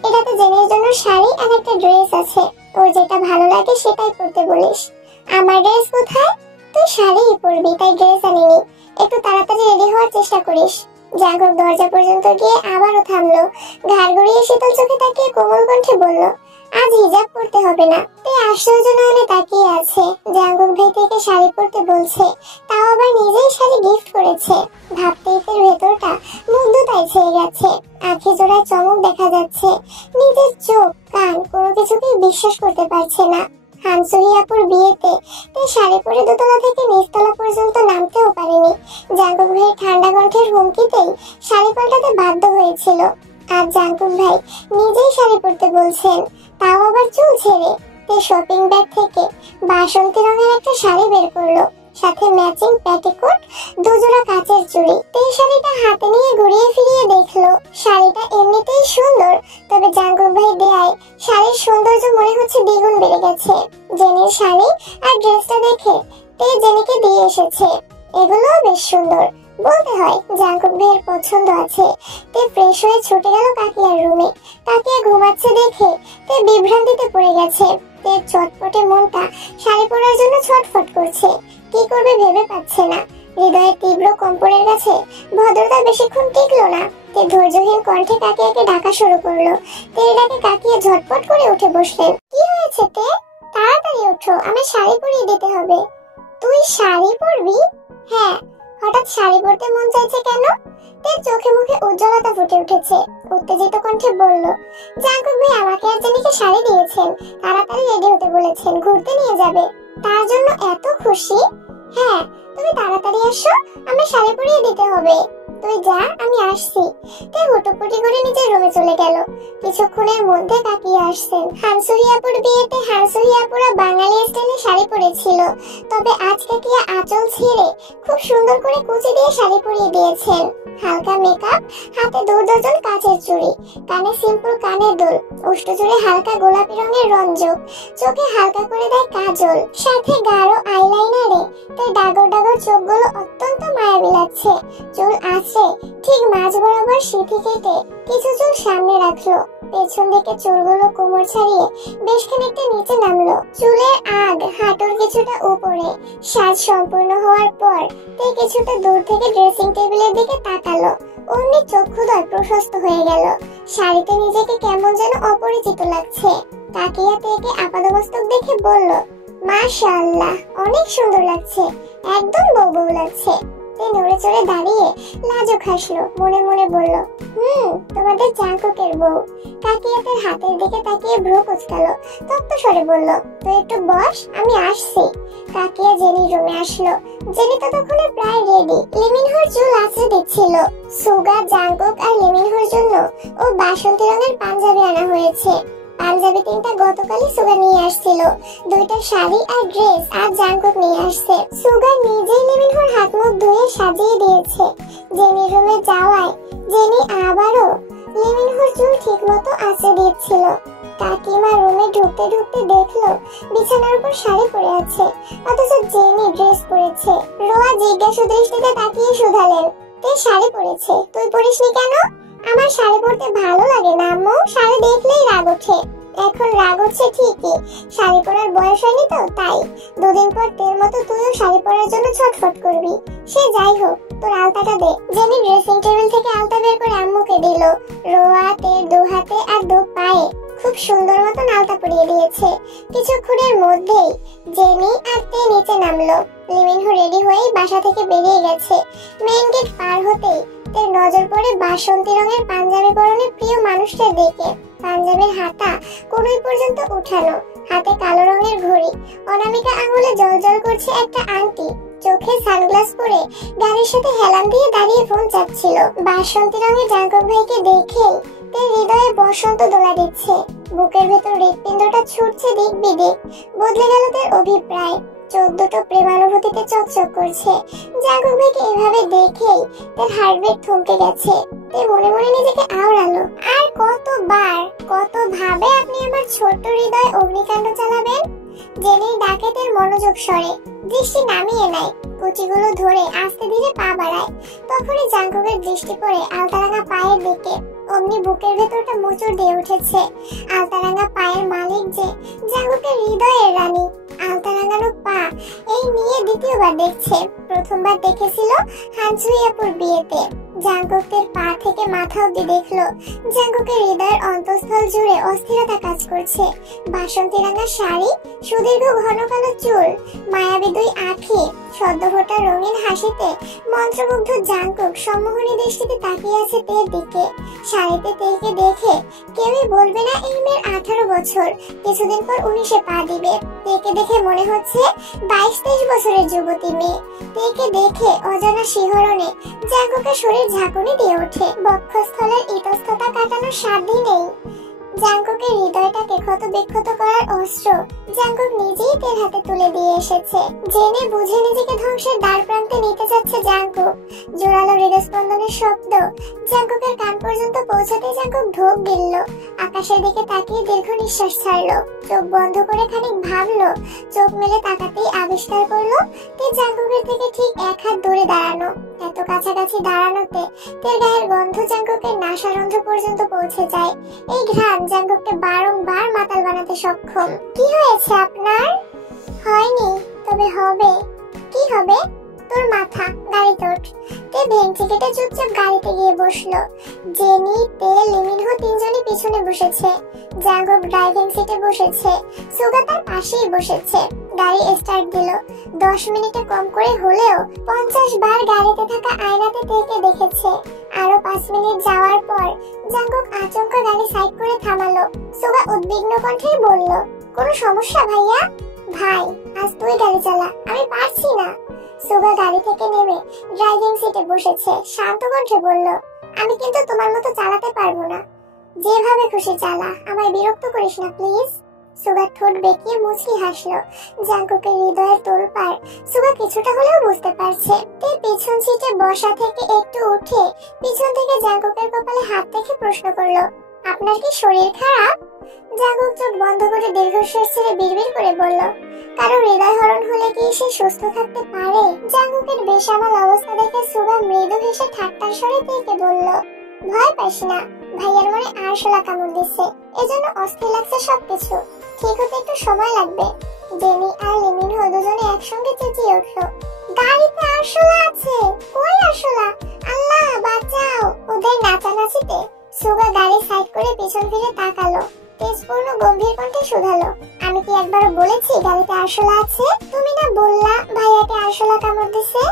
এটাতে জেনের জন্য শাড়ি আর একটা ড্রেস আছে, ওর যেটা ভালো লাগে সেটাই পরতে বলিস। আমার ড্রেস কোথায়? তুই শাড়িই পরবি, তাই ড্রেস আনিনি। একটু তাড়াতাড়ি রেডি হওয়ার চেষ্টা করিস। জাঙ্কুক দরজা পর্যন্ত গিয়ে আবারও থামলো। ঘাড় গড়িয়ে শীতল চোখে তাকিয়ে কোমল কণ্ঠে বলল, আজ হিজাব পরতে হবে না। তুই আশ্চর্য নয়নে তাকিয়ে আছে। জাঙ্কুক ভাই থেকে শাড়ি পরতে বলছে, তাও আবার নিজেই শাড়ি গিফট করেছে। ভাবতেই তের ভেতরটা মুগ্ধতায় ছেয়ে গেছে। আঁখি জোড়ায় চমক দেখা যাচ্ছে। নিজের চোখ, কান কোনো কিছুকেই বিশ্বাস করতে পারছে না। হানসুহিয়াপুর বিয়েতে তে শাড়ি পরে দোতলা থেকে নিচতলা পর্যন্ত নামতেও পারেনি। জাঙ্কুক ভাইয়ের ঠান্ডা কণ্ঠের হুমকিতেই শাড়ি পাল্টাতে বাধ্য হয়েছিল। আর জাঙ্কুক ভাই নিজেই শাড়ি পরতে বলছেন, তাও আবার চুল ছেড়ে। তে শপিং ব্যাগ থেকে বাসন্তী রঙের একটা শাড়ি বের করলো, সাথে ম্যাচিং প্যাটিকোট, দুজোড়া কাচের চুড়ি। এই শাড়িটা হাতে নিয়ে ঘুরিয়ে ফিরিয়ে দেখলো। শাড়িটা এমনিতেই সুন্দর, তবে জাঙ্কুক ভাই দেয়ায় শাড়ির সৌন্দর্য মনে হচ্ছে দ্বিগুণ বেড়ে গেছে। জেনির শাড়ি আর ড্রেসটা দেখে তে জেনিকে দিয়ে এসেছে। এগুলোও বেশ সুন্দর, বলতে হয় জাঙ্কুক ভাইয়ের পছন্দ আছে। তে ফ্রেশ হয়ে ছুটে গেল কাকিয়ার রুমে। কাকিয়া ঘুমাচ্ছে দেখে তে বিভ্রান্তিতে পড়ে গেছে। তে চটপটে মনটা শাড়ি পরার জন্য ছটফট করছে, কি করবে ভেবে পাচ্ছে না। হৃদয়ের তীব্র কম্পনের কাছে ভদ্রতা বেশিক্ষণ টিকলো না। তে ধৈর্যহীন কণ্ঠে কাকিয়াকে ডাকা শুরু করলো। তের ডাকে কাকিয়া ঝটপট করে উঠে বসলেন। কি হয়েছে তে? তাড়াতাড়ি ওঠো, আমার শাড়ি পরিয়ে দিতে হবে। তুই শাড়ি পরবি? হ্যাঁ। হঠাৎ শাড়ি পরতে মন চাইছে কেন? তের চোখে মুখে উজ্জ্বলতা ফুটে উঠেছে। উত্তেজিত কণ্ঠে বলল, জাঙ্কুক ভাই আমাকে আর জেনিকে শাড়ি দিয়েছেন, তাড়াতাড়ি রেডি হতে বলেছেন, ঘুরতে নিয়ে যাবে। তার জন্য এত খুশি? হ্যাঁ, তুমি তাড়াতাড়ি এসো, আমার শাড়ি পরিয়ে দিতে হবে। তুই যা, আমি আসছি। তে হুটোপুটি করে নিজের রুমে চলে গেল। কিছুক্ষণের মধ্যে কাকিয়া আসছেন। হানসুহিয়াপুর বিয়েতে হানসুহিয়াপুরা বাঙালি স্টাইলে শাড়ি পরেছিল, তবে আজ কাকিয়া আঁচল ছিঁড়ে খুব সুন্দর করে কুচি দিয়ে শাড়ি পরিয়ে দিয়েছেন। হালকা মেকআপ, হাতে 2 ডজন কাচের চুড়ি, কানে সিম্পল কানের দুল, ওষ্ঠ জুড়ে হালকা গোলাপি রঙের রঞ্জক, চোখে হালকা করে দেয় কাজল, সাথে গাঢ় আইলাইনারে তার ডাগর ডাগর চোখগুলো অত্যন্ত মায়াবী লাগছে। চুল আঁচড়ে ঠিক মাঝ বরাবর সিঁথি কেটে কিছু চুল সামনে রাখলো। পেছন দিকে চুলগুলো কোমর ছাড়িয়ে বেশ খানিকটা নিচে নামলো। চুলের আগ হাঁটুর কিছুটা উপরে। সাজ সম্পূর্ণ হওয়ার পর তে কিছুটা দূর থেকে ড্রেসিং টেবিলের দিকে তাকালো। অমনি চক্ষুদ্বয় প্রশস্ত হয়ে গেল। শাড়িতে নিজেকে কেমন যেন অপরিচিত লাগছে। তাকিয়া তেকে আপাদমস্তক দেখে বলল, মাশাআল্লাহ, অনেক সুন্দর লাগছে, একদম বউ বউ লাগছে। তে নড়ে চড়ে দাঁড়িয়ে লাজুক হাসলো, মনে মনে বলল, তোমাদের জাঙ্কুকের বউ। কাকিয়াতের হাতের দিকে তাকিয়ে ভ্রু কুচকালো, তপ্ত স্বরে বলল, তুই একটু বস, আমি আসছি। কাকিয়া জেনির রুমে আসলো। জেনি তো তখন প্রায় রেডি। লিমিনহোর চুল আঁচড়ে দিচ্ছিল। সুগা, জাঙ্কুক আর লিমিনহোর জন্য ও বাসন্তী রঙের পাঞ্জাবি আনা হয়েছে। পাঞ্জাবি 3টা গতকালই সুগা নিয়ে আসছিল। 2টা শাড়ি আর ড্রেস আর জাঙ্কুক নিয়ে আসছে। সুগা নিজেই লিমিনহোর হাত মুখ ধুয়ে সাজিয়ে দিয়েছে। জেনির রুমে যাওয়ায় জেনি আবারও লিমিনহোর চুল ঠিক মতো আঁচড়ে দিচ্ছিল। কাকিমা রুমে ঢুকতে ঢুকতে দেখলো বিছানার উপর শাড়ি পরে আছে, অথচ জেনি ড্রেস পরেছে। রোয়া জিজ্ঞাসা দৃষ্টিতে তাকিয়ে শুধালেন, তে শাড়ি পরেছে, তুই পরিসনি কেন? আমার শাড়ি পরতে ভালো লাগে না আম্মু, শাড়ি দেখলেই রাগ ওঠে। এখন রাগ উঠছে ঠিকই, শাড়ি পরার বয়স হয়নি তো তাই। 2 দিন পর তের মতো তুইও শাড়ি পরার জন্য ছটফট করবি। সে যাই হোক, তোর আলতাটা দে। জেনি ড্রেসিং টেবিল থেকে আলতা বের করে আম্মুকে দিল। রোয়া তের 2 হাতে আর 2 পায়ে খুব সুন্দর মতন আলতা পরিয়ে দিয়েছে। কিছুক্ষণের মধ্যেই জেনি আর তে নিচে নামলো। লিমিনহো রেডি হয়েই বাসা থেকে বেরিয়ে গেছে। মেইন গেট পার হতেই তের নজর পড়ে বাসন্তী রঙের পাঞ্জাবি পরনে প্রিয় মানুষটার দিকে। পাঞ্জাবির হাতা কোনই পর্যন্ত উঠানো, হাতে কালো রঙের ঘড়ি, অনামিকা আঙুলে জলজল করছে একটা আংটি, চোখে সানগ্লাস পরে গাড়ির সাথে হেলান দিয়ে দাঁড়িয়ে ফোন চাপছিল। বাসন্তী রঙের জাঙ্কুক ভাইকে দেখেই তের হৃদয়ে বসন্ত দোলা দিচ্ছে। বুকের ভেতর হৃৎপিণ্ডটা ছুটছে দিক বিদিক। বদলে গেল তের অভিপ্রায়। চোখ দুটো প্রেমানুভূতিতে চকচক করছে। জাঙ্কুক ভাইকে এভাবে দেখেই তার হার্টবিট থমকে গেছে। তে মনে মনে নিজেকে আওড়ালো, আর কতবার কতভাবে আপনি আমার ছোট্ট হৃদয়ে অগ্নিকাণ্ড চালাবেন? জেনির ডাকে তের মনোযোগ সরে, দৃষ্টি নামিয়ে নেয়, কুচিগুলো ধরে আস্তে ধীরে পা বাড়ায়। তখনই জাঙ্কুকের দৃষ্টি পড়ে আলতারাঙা পায়ের দিকে। অমনি বুকের ভেতরটা মোচড় দিয়ে উঠেছে। আলতারাঙা পায়ের মালিক যে জাঙ্কুকের হৃদয়ের রানী। আলতারাঙানো পা এই নিয়ে দ্বিতীয়বার দেখছে। প্রথমবার দেখেছিল হানসুহিয়াপুর বিয়েতে। জাঙ্কুকের পা থেকে মাথা অব্দি দেখলো। জাঙ্কুকের হৃদয়ের অন্তঃস্থল জুড়ে অস্থিরতা কাজ করছে। বাসন্তী রাঙা শাড়ি, সুদীর্ঘ ঘন কালো চুল, মায়াবী 2 আঁখি, সদ্য ফোটা রঙিন হাসিতে মন্ত্রমুগ্ধ জাঙ্কুক সম্মোহনী দৃষ্টিতে তাকিয়ে আছে তের দিকে। শাড়িতে তেকে দেখে কেউই বলবে না এই মেয়ের 18 বছর, কিছুদিন পর 19-এ পা দিবে। তেকে দেখে মনে হচ্ছে 22-23 বছরের যুবতী মেয়ে। তেকে দেখে অজানা শিহরণে জাঙ্কুকের শরীর ঝাঁকুনি দিয়ে ওঠে। বক্ষস্থলের ইতস্ততা কাটানোর সাধ্যই নেই। জাঙ্কুকের হৃদয়টাকে ক্ষত বিক্ষত করার অস্ত্র জাঙ্কুক নিজেই তের হাতে তুলে দিয়ে এসেছে। জেনে বুঝে নিজেকে ধ্বংসের দ্বার প্রান্তে নিতে যাচ্ছে জাঙ্কুক। জোরালো হৃদস্পন্দনের শব্দ জাঙ্কুকের কান পর্যন্ত পৌঁছাতে জাঙ্কুক ঢোক গিলল। আকাশের দিকে তাকিয়ে দীর্ঘ নিঃশ্বাস ছাড়লো। চোখ বন্ধ করে খানিক ভাবলো। চোখ মেলে তাকাতেই আবিষ্কার করলো তে জাঙ্কুকের থেকে ঠিক 1 হাত দূরে দাঁড়ানো। এত কাছাকাছি দাঁড়ানোতে তের গায়ের গন্ধ জাঙ্কুকের নাসারন্ধ্র পর্যন্ত পৌঁছে যায়। এই ঘ্রাণ জাঙ্কুককে বারংবার মাতাল বানাতে সক্ষম। কি হয়েছে আপনার? হয়নি, তবে হবে। কি হবে? তোর মাথা, গাড়িতে ওঠ। তে ভেঙচি কেটে চুপচাপ গাড়িতে গিয়ে বসলো। জেনি, তে, লিমিনহো তিনজনই পিছনে বসেছে। জাঙ্কুক ড্রাইভিং সিটে বসেছে। সুগা তার পাশেই বসেছে। গাড়ি স্টার্ট দিল। 10 মিনিটে কম করে হলেও 50 বার গাড়িতে থাকা আয়নাতে তেকে দেখেছে। আরো 5 মিনিট যাওয়ার পর জাঙ্কুক আচমকা গাড়ি সাইড করে থামালো। সুগা উদ্বিগ্ন কণ্ঠে বলল, কোনো সমস্যা ভাইয়া? ভাই, আজ তুই গাড়ি চালা, আমি পারছি না। সুগা গাড়ি থেকে নেমে ড্রাইভিং সিটে বসেছে। শান্ত কণ্ঠে বলল, আমি কিন্তু তোমার মতো চালাতে পারবো না। যেভাবে খুশি চালা, আমায় বিরক্ত করিস না প্লিজ। সুগা ঠোঁট বেঁকিয়ে মুচকি হাসলো। জাঙ্কুকের হৃদয়ের তোলপাড় সুগা কিছুটা হলেও বুঝতে পারছে। তে পিছন সিটে বসা থেকে একটু উঠে পিছন থেকে জাঙ্কুকের কপালে হাত রেখে প্রশ্ন করলো, আপনার কি শরীর খারাপ? জাঙ্কুক চোখ বন্ধ করে দীর্ঘশ্বাস ছেড়ে বিড়বিড় করে বলল, কারো হৃদয় হরণ হলে কি সে সুস্থ থাকতে পারে? জাঙ্কুকের বেসামাল অবস্থা দেখে সুগা মৃদু হেসে ঠাট্টার স্বরে তেকে বলল, ভয় পাস না, ভাইয়ার মনে আরশোলা কামড় দিচ্ছে, এজন্য অস্থির লাগছে সবকিছু। ঠিক হতে একটু সময় লাগবে। জেনি আর লিমিনহো দুজনে একসঙ্গে চেঁচিয়ে উঠল, গাড়িতে আরশোলা আছে! কই আরশোলা? আল্লাহ বাঁচাও! ওদের নাচানাচিতে সুগা গাড়ি সাইড করে পিছন ফিরে তাকালো। তেজপূর্ণ গম্ভীর কণ্ঠে শুধালো, আমি কি একবারও বলেছি গাড়িতে আরশোলা আছে? তুমি না বললা ভাইয়াকে আরশোলা কামড় দিছে?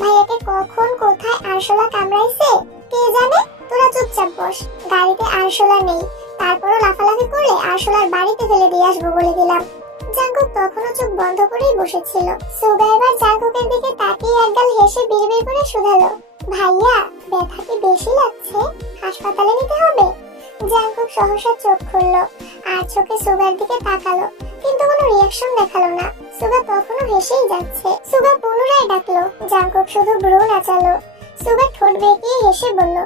ভাইয়াকে কখন কোথায় আরশোলা কামড়াইছে কে জানে? তোরা চুপচাপ বস, গাড়িতে আরশোলা নেই। তারপরও লাফালাফি করলে আরশোলার বাড়িতে ফেলে দিয়ে আসবো বলে দিলাম। জাঙ্কুক তখনও চোখ বন্ধ করেই বসেছিল। সুগা এবার জাঙ্কুকের দিকে তাকিয়ে একগাল হেসে বিড়বিড় করে শুধালো, ভাইয়া, ব্যথা কি বেশি লাগছে? হাসপাতালে নিতে হবে? জাঙ্কুক সহসা চোখ খুললো আর চোখে সুগার দিকে তাকালো, কিন্তু কোনো রিয়াকশন দেখালো না। সুগা তখনও হেসেই যাচ্ছে। সুগা পুনরায় ডাকলো। জাঙ্কুক শুধু ভ্রু নাচালো। সুগা ঠোঁট বেঁকিয়ে হেসে বলল,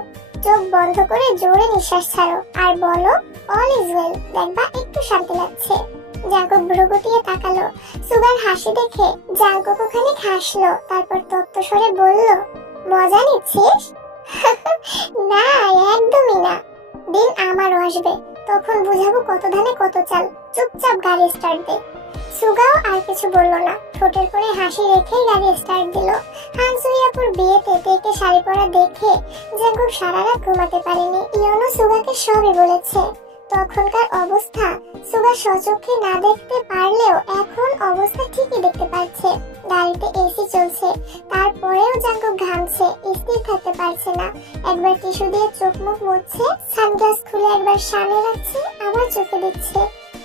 চোখ বন্ধ করে জোরে নিঃশ্বাস ছাড়ো আর বলো, অল ইজ ওয়েল। দেখবা একটু শান্তি লাগছে। জাঙ্কুক ভ্রু গুটিয়ে তাকালো। সুগার হাসি দেখে জাঙ্কুক ওখানে হাসলো। তারপর তপ্ত স্বরে বলল, মজা নিচ্ছিস? না, একদমই না। দিন আমারও আসবে, তখন বুঝাবো কত ধানে কত চাল। চুপচাপ গাড়ি স্টার্ট দে। সুগাও আর কিছু বলল না, ঠোঁটের করে হাসি রেখেই গাড়ি স্টার্ট দিল। হানসুইয়াপুর বিয়েতে তেকে শাড়ি পরা দেখে জাঙ্কুক সারা রাত ঘুমাতে পারেনি। ইয়নো সুগাকে সবই বলেছে। তখনকার অবস্থা সুগা সচক্ষে না দেখতে পারলেও এখন অবস্থা ঠিকই দেখতে পাচ্ছে। গাড়িতে এসি চলছে, তারপরেও জাঙ্কুক ঘামছে, স্থির থাকতে পারছে না। একবার টিস্যু দিয়ে চোখ মুখ মুছছে, সানগ্লাস খুলে একবার সামনে রাখছে, আবার চোখে দিচ্ছে।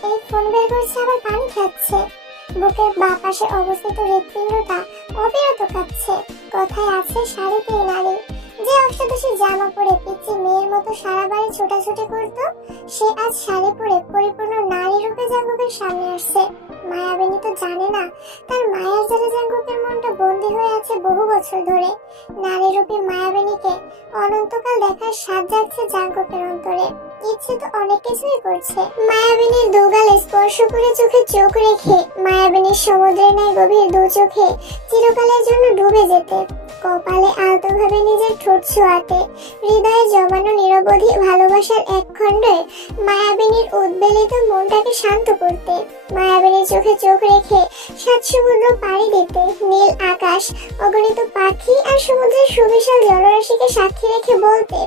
এই ফোন বের করছে, আবার পানি খাচ্ছে। বুকের বাঁ পাশে অবস্থিত হৃৎপিণ্ডটা অবিরত কাঁপছে। কথায় আছে শাড়িতেই নারী। যে অষ্টাদশী জামা পরে পিচ্ছি মেয়ের মতো সারা বাড়ি ছোটাছুটি করত, সে আজ শাড়ি পরে পরিপূর্ণ নারী রূপে জাঙ্কুকের সামনে আসছে। মায়াবিনী তো জানে না তার মায়ার জালে জাঙ্কুকের মনটা বন্দী হয়ে আছে বহু বছর ধরে। নারী রূপী মায়াবিনীকে অনন্তকাল দেখার স্বাদ জাগছে জাঙ্কুকের অন্তরে। ইচ্ছে তো অনেক কিছুই করছে। মায়াবিনীর দুগালে স্পর্শ করে চোখে চোখ রেখে মায়াবিনীর সমুদ্রের ন্যায় গভীর দু চোখে চিরকালের জন্য ডুবে যেতে, কপালে আলতো ভাবে নিজের ঠোঁট ছোঁয়াতে, হৃদয়ে জমানো নিরবধি ভালোবাসার এক খণ্ডে মায়াবিনীর উদ্বেলিত মনটাকে শান্ত করতে, মায়াবিনীর চোখে চোখ রেখে 7 সমুদ্র পাড়ি দিতে, নীল আকাশ, অগণিত পাখি আর সমুদ্রের সুবিশাল জলরাশিকে সাক্ষী রেখে বলতে,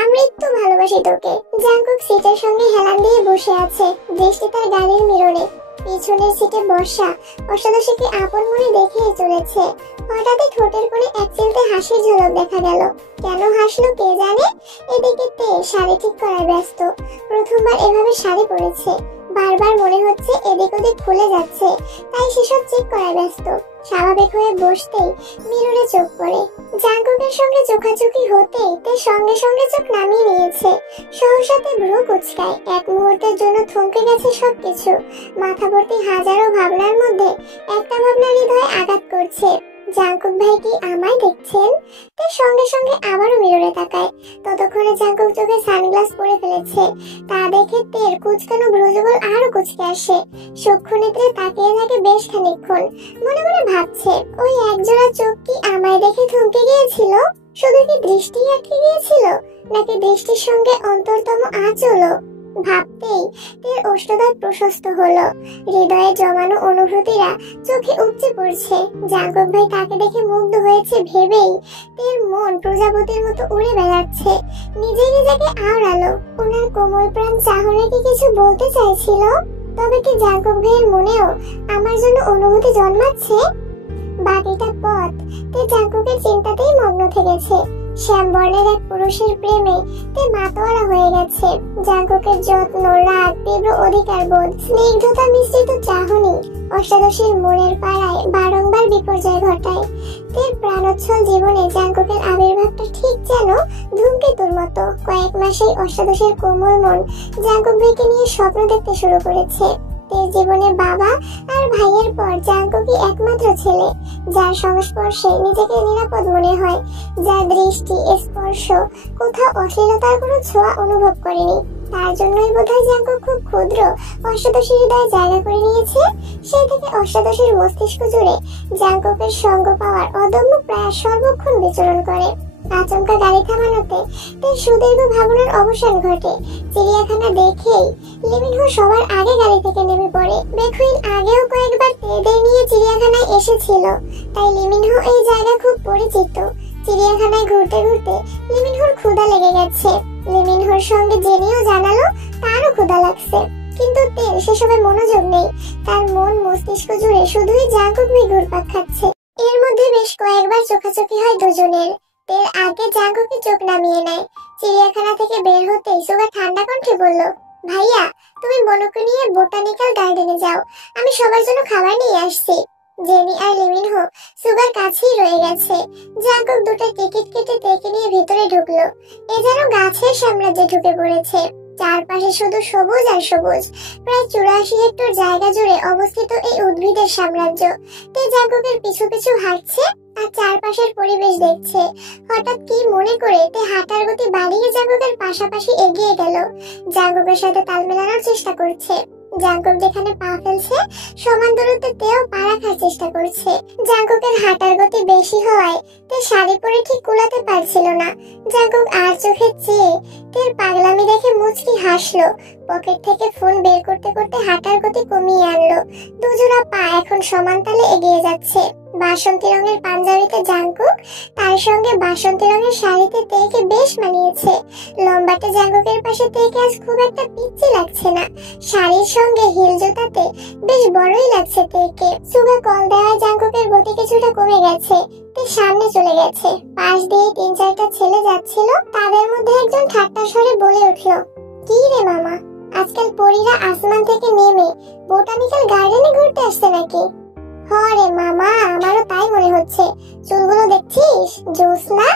আমৃত্যু ভালোবাসি তোকে। জাঙ্কুক সিটের সঙ্গে হেলান দিয়ে বসে আছে, দৃষ্টি তার গাড়ির মিররে। পিছনের সিটে বসা অষ্টাদশীকে আপন মনে দেখেই চলেছে। হঠাৎই ঠোঁটের কোণে এক চিলতে হাসির ঝলক দেখা গেল। কেন হাসলো কে জানে। এদিকে তে শাড়ি ঠিক করায় ব্যস্ত। প্রথমবার এভাবে শাড়ি পরেছে। বারবার মনে হচ্ছে এদিক ওদিক খুলে যাচ্ছে, তাই সেসব চেক করায় ব্যস্ত। স্বাভাবিক হয়ে বসতেই মিররে চোখ পড়ে। জাঙ্কুকের সঙ্গে চোখাচোখি হতেই তে সঙ্গে সঙ্গে চোখ নামিয়ে নিয়েছে। সহসাতে ভ্রু কুচকায়। এক মুহূর্তের জন্য থমকে গেছে সবকিছু। মাথা ভর্তি হাজারো ভাবনার মধ্যে একটা ভাবনা হৃদয়ে আঘাত করছে। জাঙ্কুক ভাই কি আমায় দেখছেন? তে সঙ্গে সঙ্গে আবারও মিররে তাকায়। ততক্ষণে জাঙ্কুক চোখে সানগ্লাস পরে ফেলেছে। তা দেখে তের কুচকানো ভ্রুযুগল আরো কুচকে আসে। চক্ষু নেত্রে তাকিয়ে থাকে বেশ খানিকক্ষণ। মনে মনে ভাবছে, ওই একজোড়া চোখ কি আমায় দেখে থমকে গিয়েছিল? শুধু কি দৃষ্টি আটকে গিয়েছিল, নাকি দৃষ্টির সঙ্গে অন্তরতম আঁচলও? ভাবতেই তের ওষ্ঠদাঁত প্রশস্ত হলো। হৃদয়ে জমানো অনুভূতিরা চোখে উপচে পড়ছে। জাঙ্কুক ভাই তাকে দেখে মুগ্ধ হয়েছে ভেবেই তের মন প্রজাপতির মতো উড়ে বেড়াচ্ছে। নিজেই নিজেকে আওড়ালো। ওনার কোমল প্রাণ চাহনে কি কিছু বলতে চাইছিল? তবে কি জাঙ্কুক ভাইয়ের মনেও আমার জন্য অনুভূতি জন্মাচ্ছে? বাকিটা পথ তে জাঙ্কুকের চিন্তাতেই মগ্ন থেকেছে। শ্যামবর্ণের এক পুরুষের প্রেমে তে মাতোয়ারা হয়ে গেছে। জাঙ্কুকের যত্ন, রাগ, তীব্র অধিকার বোধ, স্নিগ্ধতা মিশ্রিত চাহনি অষ্টাদশীর মনের পাড়ায় বারংবার বিপর্যয় ঘটায়। তের প্রাণোচ্ছল জীবনে জাঙ্কুকের আবির্ভাবটা ঠিক যেন ধূমকেতুর মতো। কয়েক মাসেই অষ্টাদশীর কোমল মন জাঙ্কুক ভাইকে নিয়ে স্বপ্ন দেখতে শুরু করেছে। তের জীবনে বাবা আর ভাইয়ের পর জাঙ্কুকই একমাত্র ছেলে, যার সংস্পর্শে নিজেকে নিরাপদ মনে হয়, যার দৃষ্টি, স্পর্শ কোথাও অশ্লীলতার কোনো ছোঁয়া অনুভব করেনি। তার জন্যই বোধহয় জাঙ্কুক খুব ক্ষুদ্র অষ্টাদশী হৃদয়ে জায়গা করে নিয়েছে। সেই থেকে অষ্টাদশীর মস্তিষ্ক জুড়ে জাঙ্কুকের সঙ্গ পাওয়ার অদম্য প্রয়াস সর্বক্ষণ বিচরণ করে। আচমকা গাড়ি থামানোতে তার সুদীর্ঘ ভাবনার অবসান ঘটে। চিড়িয়াখানা দেখেই লিমিনহো সবার আগে গাড়ি থেকে নেমে পড়ে। বেকুইন আগেও কয়েকবার তেদের নিয়ে চিড়িয়াখানায় এসেছিল, তাই লিমিনহো এই জায়গা খুব পরিচিত। চিড়িয়াখানায় ঘুরতে ঘুরতে লিমিনহোর ক্ষুধা লেগে গেছে। লিমিনহোর সঙ্গে জেনেও জানালো তারও ক্ষুধা লাগছে, কিন্তু তের সেসবে মনোযোগ নেই। তার মন মস্তিষ্ক জুড়ে শুধুই জাঙ্কুক ভাই ঘুরপাক খাচ্ছে। এর মধ্যে বেশ কয়েকবার চোখাচোখি হয় দুজনের। তের আগে জাঙ্কুকে চোখ নামিয়ে নেয়। চিড়িয়াখানা থেকে বের হতেই সুগা ঠান্ডা কণ্ঠে বলল, ভাইয়া তুমি বনুকে নিয়ে বোটানিক্যাল গার্ডেনে যাও, আমি সবার জন্য খাবার নিয়ে আসছি। জেনি আর লিমিনহো সুগার কাছেই রয়ে গেছে। জাঙ্কুক দুটো টিকিট কেটে তেকে নিয়ে ভিতরে ঢুকলো। এ যেন গাছের সাম্রাজ্যে ঢুকে পড়েছে। চারপাশে শুধু সবুজ আর সবুজ। প্রায় 84 হেক্টর জায়গা জুড়ে অবস্থিত এই উদ্ভিদের সাম্রাজ্য। তে জাঙ্কুকের পিছু পিছু হাঁটছে আর চারপাশের পরিবেশ দেখছে। হঠাৎ কি মনে করে তে হাঁটার গতি বাড়িয়ে জাঙ্কুকের পাশাপাশি এগিয়ে গেল। জাঙ্কুকের সাথে তাল মেলানোর চেষ্টা করছে। জাঙ্কুক যেখানে পা ফেলছে সমান দূরত্বে তেও পা রাখার চেষ্টা করছে। জাঙ্কুকের হাঁটার গতি বেশি হওয়ায় তে শাড়ি পরে ঠিক কুলাতে পারছিল না। জাঙ্কুক আর চোখে চেয়ে তের পাগলামি দেখে মুচকি হাসলো। পকেট থেকে ফোন বের করতে করতে হাঁটার গতি কমিয়ে আনলো। দুজোড়া পা এখন সমান তালে এগিয়ে যাচ্ছে। বাসন্তী রঙের পাঞ্জাবিতে জাঙ্কুক, তার সঙ্গে বাসন্তী রঙের শাড়িতে তেকে বেশ মানিয়েছে। লম্বাটে জাঙ্কুকের পাশে তেকে আজ খুব একটা পিচ্ছি লাগছে না। শাড়ির সঙ্গে হিল জুতাতে বেশ বড়ই লাগছে তেকে। সুগা কল দেওয়ায় জাঙ্কুকের গতি কিছুটা কমে গেছে। তে সামনে চলে গেছে। পাশ দিয়ে 3-4টা ছেলে যাচ্ছিল। তাদের মধ্যে একজন ঠাট্টা স্বরে বলে উঠলো, কি রে মামা, আজকাল পরীরা আসমান থেকে নেমে বোটানিক্যাল গার্ডেনে ঘুরতে আসছে নাকি? হরে মামা, আমারও তাই মনে হচ্ছে। চুলগুলো দেখছিস, জোস না?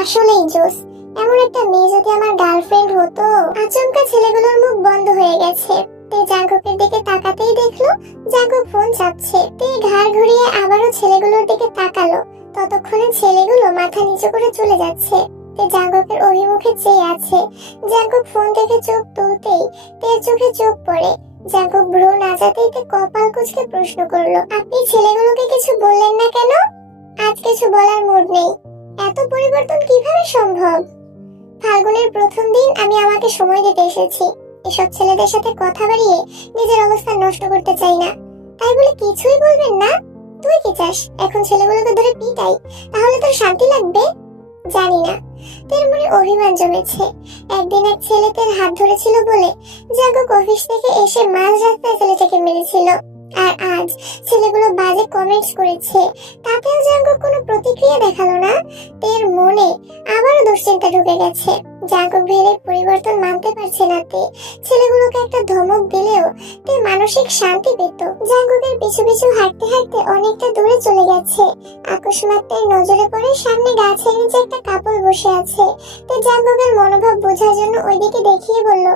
আসলেই জোস। এমন একটা মেয়ে যদি আমার গার্লফ্রেন্ড হতো। আচমকা ছেলেগুলোর মুখ বন্ধ হয়ে গেছে। তে জাঙ্কুকের দিকে তাকাতেই দেখলো জাঙ্কুক ফোন চাপছে। তে ঘাড় ঘুরিয়ে আবারও ছেলেগুলোর দিকে তাকালো। ততক্ষণে ছেলেগুলো মাথা নিচু করে চলে যাচ্ছে। তে জাঙ্কুকের অভিমুখে চেয়ে আছে। জাঙ্কুক ফোন থেকে চোখ তুলতেই তের চোখে চোখ পড়ে। জাঙ্কুক ভ্রু নাচাতেই তে কপাল কুঁচকে প্রশ্ন করলো, আপনি ছেলেগুলোকে কিছু বললেন না কেন? আজ কিছু বলার মুড নেই। এত পরিবর্তন কিভাবে সম্ভব? ফাল্গুনের প্রথম দিন আমি আমাকে সময় দিতে এসেছি। এসব ছেলেদের সাথে কথা বাড়িয়ে নিজের অবস্থা নষ্ট করতে চাই না। তাই বলে কিছুই বলবেন না? তুই কি চাস এখন ছেলেগুলোকে ধরে পিটাই? তাহলে তোর শান্তি লাগবে? জানি না। তের মনে অভিমান জমেছে। একদিন এক ছেলে তের হাত ধরেছিল বলে জাঙ্কুক অফিস থেকে এসে মাঝ রাস্তায় ছেলেটাকে মেরেছিল। আর আজ ছেলেগুলো বাজে কমেন্টস করেছে, তাতেও জাঙ্কুক কোনো প্রতিক্রিয়া দেখালো না। তের মনে আবারও দুশ্চিন্তা ঢুকে গেছে। জাঙ্কুক ভেবে পরিবর্তন মানতে পারছে না তে। ছেলেগুলোকে একটা ধমক দিলেও তে মানসিক শান্তি পেত। জাঙ্কুকের পিছু পিছু হাঁটতে হাঁটতে অনেকটা দূরে চলে গেছে। আকস্মাত তার নজরে পড়ে সামনে গাছের নিচে একটা কাপল বসে আছে। তে জাঙ্কুকের মনোভাব বোঝার জন্য ওইদিকে দেখিয়ে বলল,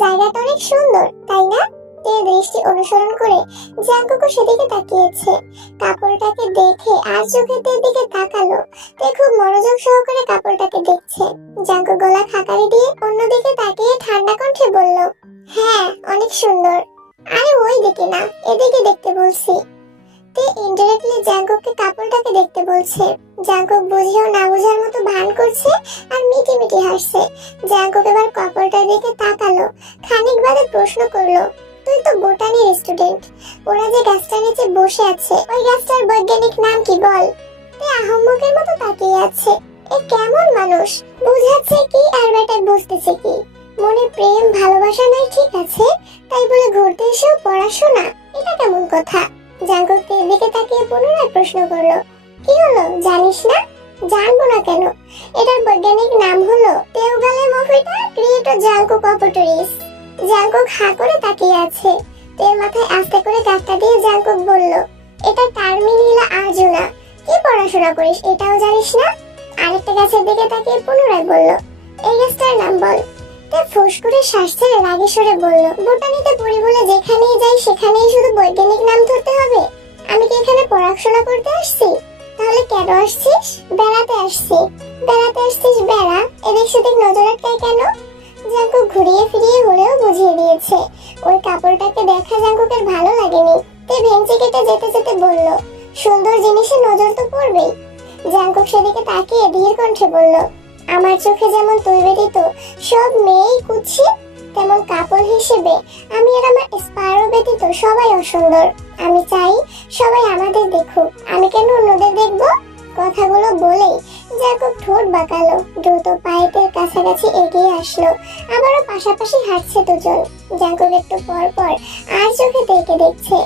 জায়গাটা অনেক সুন্দর, তাই না? তের দৃষ্টি অনুসরণ করে জাঙ্কুকও সেদিকে তাকিয়েছে। কাপড়টাকে দেখে আর চোখে তের দিকে তাকালো। তে খুব মনোযোগ সহকারে কাপড়টাকে দেখছে। জাঙ্কুক গলা খাকারি দিয়ে অন্যদিকে তাকিয়ে ঠান্ডা কণ্ঠে বলল, হ্যাঁ অনেক সুন্দর। আরে ওই দিকে না, এদিকে দেখতে বলছি। তে ইনডাইরেক্টলি জাঙ্কুককে কাপড়টাকে দেখতে বলছে। জাঙ্কুক বুঝেও না বুঝার মতো ভান করছে আর মিটি মিটি হাসছে। জাঙ্কুক এবার কাপড়টার দিকে তাকালো। খানিক বাদে প্রশ্ন করলো, তুই তো বোটানির স্টুডেন্ট, ওরা যে গাছটার নিচে বসে আছে ওই গাছটার বৈজ্ঞানিক নাম কি বল? তে আহম্মকের মতো তাকিয়ে আছে। এ কেমন মানুষ, বুঝাচ্ছে কি আর বেটায় বুঝতেছে কি? মনে প্রেম ভালোবাসা নাই ঠিক আছে, তাই বলে ঘুরতে এসেও পড়াশোনা, এটা কেমন কথা? জাঙ্কুক তের দিকে তাকিয়ে পুনরায় প্রশ্ন করলো, কি হলো জানিস না? জানবো না কেন, এটার বৈজ্ঞানিক নাম হলো তেউগালেমোফিটা ক্রিয়েটো জাঙ্কুক অপটোরিস। জাঙ্কুক হা করে তাকিয়ে আছে। তের মাথায় আস্তে করে গাঁটটা দিয়ে জাঙ্কুক বলল, এটা টার্মিনিলা আর্জুনা। কি পড়াশোনা করিস এটাও জানিস না? আরেকটা গাছের দিকে তাকিয়ে পুনরায় বলল, এই গাছটার নাম বল। তে ফুস করে শ্বাস ছেড়ে রাগে সরে বলল, বোটানিতে পড়ি বলে যেখানেই যাই সেখানেই শুধু বৈজ্ঞানিক নাম ধরতে হবে? আমি কি এখানে পড়াশোনা করতে আসছি? তাহলে কেন আসছিস? বেড়াতে আসছি। বেড়াতে আসছিস বেড়া, এদিক সেদিক নজর আটকায় কেন? জাঙ্কুক ঘুরিয়ে ফিরিয়ে হলেও বুঝিয়ে দিয়েছে। ওই কাপড়টাকে দেখা জাঙ্কুকের ভালো লাগেনি। তে ভেঙচি কেটে যেতে যেতে বলল, সুন্দর জিনিসে নজর তো পড়বেই। জাঙ্কুক সেদিকে তাকিয়ে ধীর কণ্ঠে বলল, আমার চোখে যেমন তুই ব্যতীত সব মেয়েই কুৎসিত, তেমন কাপড় হিসেবে আমি আর আমার স্পারো ব্যতীত সবাই অসুন্দর। আমি চাই সবাই আমাদের দেখুক, আমি কেন অন্যদের দেখব? কথাগুলো বলেই জাঙ্কুক ঠোঁট বাঁকালো। দ্রুত পায়েতের কাছাকাছি এগিয়ে আসলো। আবারও পাশাপাশি হাঁটছে দুজন। জাঙ্কুক একটু পর পর আর চোখে তেকে দেখছে।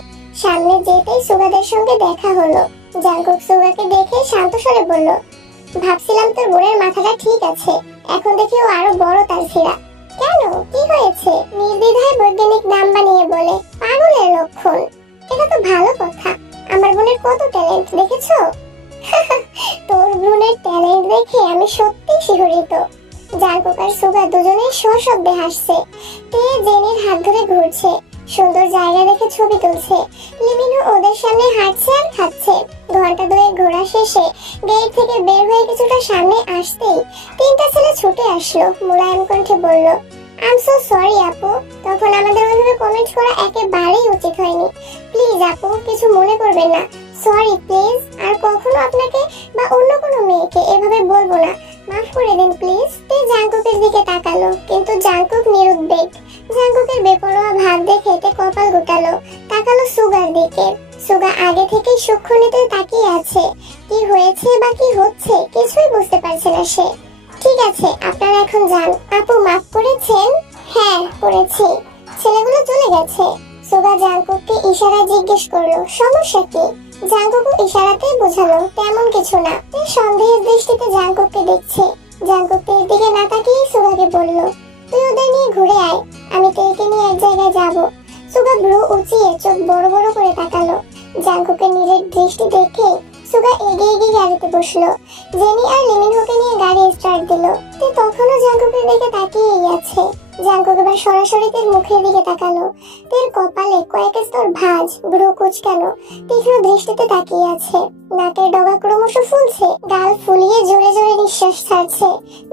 সামনে যেতেই সুগাদের সঙ্গে দেখা হলো। জাঙ্কুক সুগাকে দেখে শান্ত স্বরে বলল, ভাবছিলাম তোর বোনের মাথাটা ঠিক আছে, এখন দেখি ও আরো বড় তার ছিড়া। কেন, কি হয়েছে? নির্দ্বিধায় বৈজ্ঞানিক নাম বানিয়ে বলে, পাগলের লক্ষণ। এটা তো ভালো কথা, আমার বোনের কত ট্যালেন্ট দেখেছো? তোর বোনের ট্যালেন্ট দেখে আমি সত্যি শিহরিত। জাঙ্কুক আর সুগা দুজনেই সশব্দে হাসছে। তে জেনির হাত ধরে ঘুরছে, সুন্দর জায়গা দেখে ছবি তুলছে। লিমিনও ওদের সামনে হাঁটছে আর খাচ্ছে। ঘন্টা দুয়েক ঘোরা শেষে গেট থেকে বের হয়ে কিছুটা সামনে আসতেই তিনটা ছেলে ছুটে আসলো। মোলায়েম কণ্ঠে বলল, আই এম সো সরি আপু, তখন আমাদের ওইভাবে কমেন্ট করা একেবারেই উচিত হয়নি। প্লিজ আপু, কিছু মনে করবেন না। সরি প্লিজ, আর কখনো আপনাকে বা অন্য কোনো মেয়েকে এভাবে বলবো না, মাফ করে দিন প্লিজ। তে জাঙ্কুকের দিকে তাকালো, কিন্তু জাঙ্কুক নিরুদ্বেগ। জাঙ্কুকের বেপরোয়া ভাব দেখে তে কপাল গোটালো, তাকালো সুগার দিকে। সুগা আগে থেকেই সূক্ষ্ম নিতে তাকিয়ে আছে। কি হয়েছে বা কি হচ্ছে কিছুই বুঝতে পারছে না সে। ঠিক আছে, আপনারা এখন যান। আপু মাফ করেছেন? হ্যাঁ করেছি। ছেলেগুলো চলে গেছে। সুগা জাঙ্কুককে ইশারায় জিজ্ঞেস করলো, সমস্যা কি? জাঙ্কুক ইশারাতেই বোঝালো তেমন কিছু না। সন্দেহের দৃষ্টিতে জাঙ্কুককে দেখছে। জাঙ্কুক এর দিকে না তাকিয়ে সুগাকে বলল, তুই ওদের নিয়ে ঘুরে আয়, আমি তেকে নিয়ে এক জায়গায় যাব। সুগা ভ্রু উঁচিয়ে চোখ বড় বড় করে তাকালো। জাঙ্কুকের নিজের দৃষ্টি দেখে সুগা এগিয়ে গিয়ে গাড়িতে বসলো। জেনি আর লিমিনহোকে নিয়ে গাড়ি স্টার্ট দিল। তে তখনও জাঙ্কুকের দিকে তাকিয়েই আছে। জাঙ্কুক এবার সরাসরি তের মুখের দিকে তাকালো। তের কপালে কয়েক স্তর ভাঁজ, ভ্রু কুঁচকানো, তীক্ষ্ণ দৃষ্টিতে তাকিয়ে আছে। নাকের ডগা ক্রমশ ফুলছে, গাল ফুলিয়ে জোরে জোরে নিঃশ্বাস ছাড়ছে।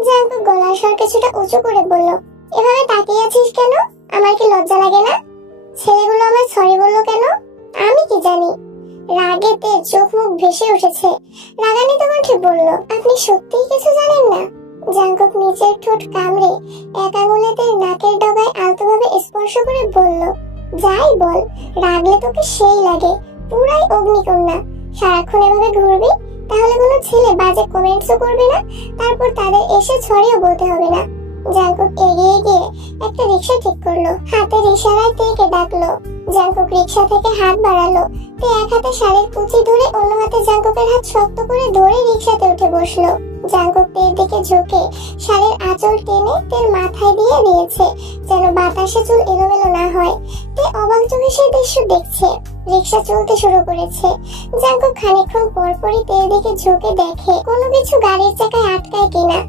জাঙ্কুক গলার স্বর কিছুটা উঁচু করে বলল, এভাবে তাকিয়ে আছিস কেন? আমার কি লজ্জা লাগে না? ছেলেগুলো আমায় সরি বললো কেন? আমি কি জানি। রাগেতে চোখ মুখ ভেসে উঠেছে। রাগান্বিত কণ্ঠে বলল, আপনি সত্যিই কিছু জানেন না? জাঙ্কুক নিচের ঠোঁট কামড়ে এক আঙুলে তের নাকের ডগায় আলতোভাবে স্পর্শ করে বলল, যাই বল, রাগলে তোকে সেই লাগে, পুরাই অগ্নিকন্যা। সারাক্ষণ এভাবে ঘুরবি? তাহলে কোনো ছেলে বাজে কমেন্টসও করবে না, তারপর তাদের এসে ছড়িয়ে বলতে হবে না। জাংকুক এগিয়ে গিয়ে একটা রিক্সা ঠিক করলো, হাতের ইশারায় তেকে ডাকলো। জাংকুক রিক্সা থেকে হাত বাড়ালো। তে এক হাতে শাড়ির কুচি ধরে অন্য হাতে জাংকুকের হাত শক্ত করে ধরে রিক্সাতে উঠে বসলো। জাংকুক তের দিকে ঝুঁকে শাড়ির আঁচল টেনে তের মাথায় দিয়ে দিয়েছে, যেন বাতাসে চুল এলোমেলো না হয়। তে অবাক চোখে সেই দৃশ্য দেখছে। রিক্সা চলতে শুরু করেছে। জাংকুক খানিকক্ষণ পরপরই তের দিকে ঝুঁকে দেখে কোনো কিছু গাড়ির চাকায় আটকায় কিনা।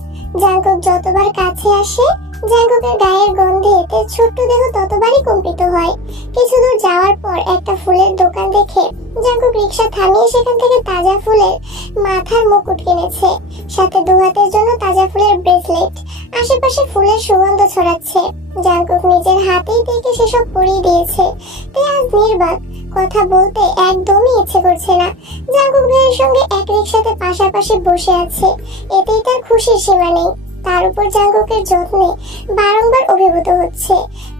জাংকুক যতবার কাছে আসে, জাংকুকের গায়ের গন্ধে তের ছোট্ট দেহ ততবারই কম্পিত হয়। কিছু দূর যাওয়ার পর একটা ফুলের দোকান দেখে জাংকুক রিক্সা থামিয়ে সেখান থেকে তাজা ফুলের মাথার মুকুট কিনেছে, সাথে দুহাতের জন্য তাজা ফুলের ব্রেসলেট। আশেপাশে ফুলের সুগন্ধ ছড়াচ্ছে। জাংকুক নিজের হাতেই তেকে সেসব পরিয়ে দিয়েছে। তে আজ নির্বাক, কথা বলতে একদমই ইচ্ছে করছে না। জাংকুক ভাইয়ের সঙ্গে এক রিক্সাতে পাশাপাশি বসে আছে, এতেই তার খুশির সীমা নেই। তার উপর জাংকুকের যত্নে বারংবার অভিভূত হচ্ছে।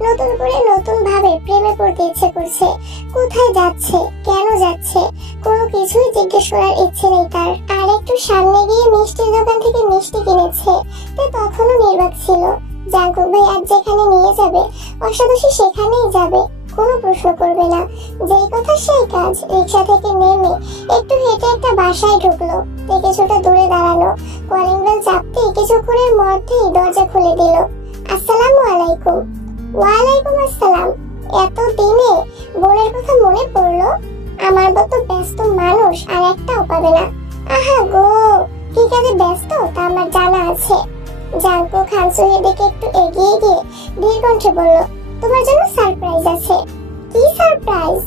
নতুন করে নতুন ভাবে প্রেমে পড়তে ইচ্ছে করছে। কোথায় যাচ্ছে, কেন যাচ্ছে, কোনো কিছুই জিজ্ঞেস করার ইচ্ছে নেই তার। আর একটু সামনে গিয়ে মিষ্টির দোকান থেকে মিষ্টি কিনেছে। তে তখনও নির্বাক ছিল। জাংকুক ভাই আজ যেখানে নিয়ে যাবে অষ্টাদশী সেখানেই যাবে, কোনো প্রশ্ন করবে না। যেই কথা সেই কাজ। রিক্সা থেকে নেমে একটু হেঁটে একটা বাসায় ঢুকলো। তে কিছুটা দূরে দাঁড়ানো। কলিং বেল চাপতেই কিছুক্ষণের মধ্যেই দরজা খুলে দিল। আসসালামু আলাইকুম। ওয়ালাইকুম আসসালাম। এত দিনে বোনের কথা মনে পড়লো? আমার মতো ব্যস্ত মানুষ আর একটাও পাবে না। আহা গো, কি কাজে ব্যস্ত তা আমার জানা আছে। জাংকুক হানসুহির দিকে একটু এগিয়ে গিয়ে ধীর কণ্ঠে বলল, তোমার জন্য সারপ্রাইজ আছে। কি সারপ্রাইজ?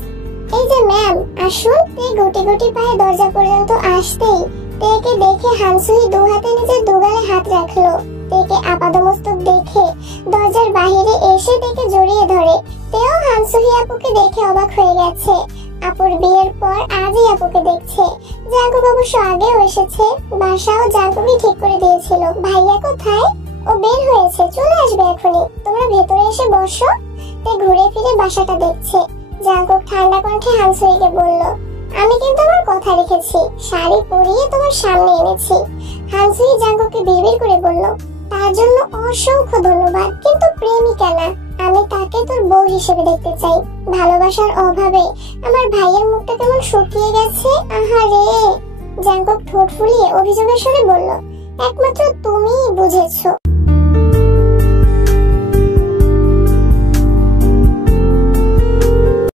এই যে ম্যাম, আসুন। তে গুটি গুটি পায়ে দরজা পর্যন্ত আসতেই তেকে দেখে হানসুহি দু হাতে নিজের দুগালে হাত রাখলো। তেকে আপাদমস্তক দেখে দরজার বাহিরে এসে তেকে জড়িয়ে ধরে। তেও হানসুহি আপুকে দেখে অবাক হয়ে গেছে। আপুর বিয়ের পর আজই আপুকে দেখছে। জাংকুক অবশ্য আগেও এসেছে, বাসাও জাংকুকই ঠিক করে দিয়েছিল। ভাইয়া কোথায়? ও বের হয়েছে, চলে আসবে এখনই। তোমরা ভেতরে এসে বসো। তে ঘুরে ফিরে বাসাটা দেখছে। জাংকুক ঠান্ডা কণ্ঠে হানসুহিকে বলল, আমি কিন্তু আমার কথা রেখেছি, শাড়ি পরিয়ে তোমার সামনে এনেছি। হানসুহি জাংকুককে বিড়বিড় করে বলল, তার জন্য অসংখ্য ধন্যবাদ, কিন্তু প্রেমিকা না। আমি তাকে তোর বউ হিসেবে দেখতে চাই। ভালোবাসার অভাবে আমার ভাইয়ের মুখটা কেমন শুকিয়ে গেছে। আহারে। জাংকুক ঠোঁট ফুলিয়ে অভিযোগের সুরে বলল, একমাত্র তুমিই বুঝেছো।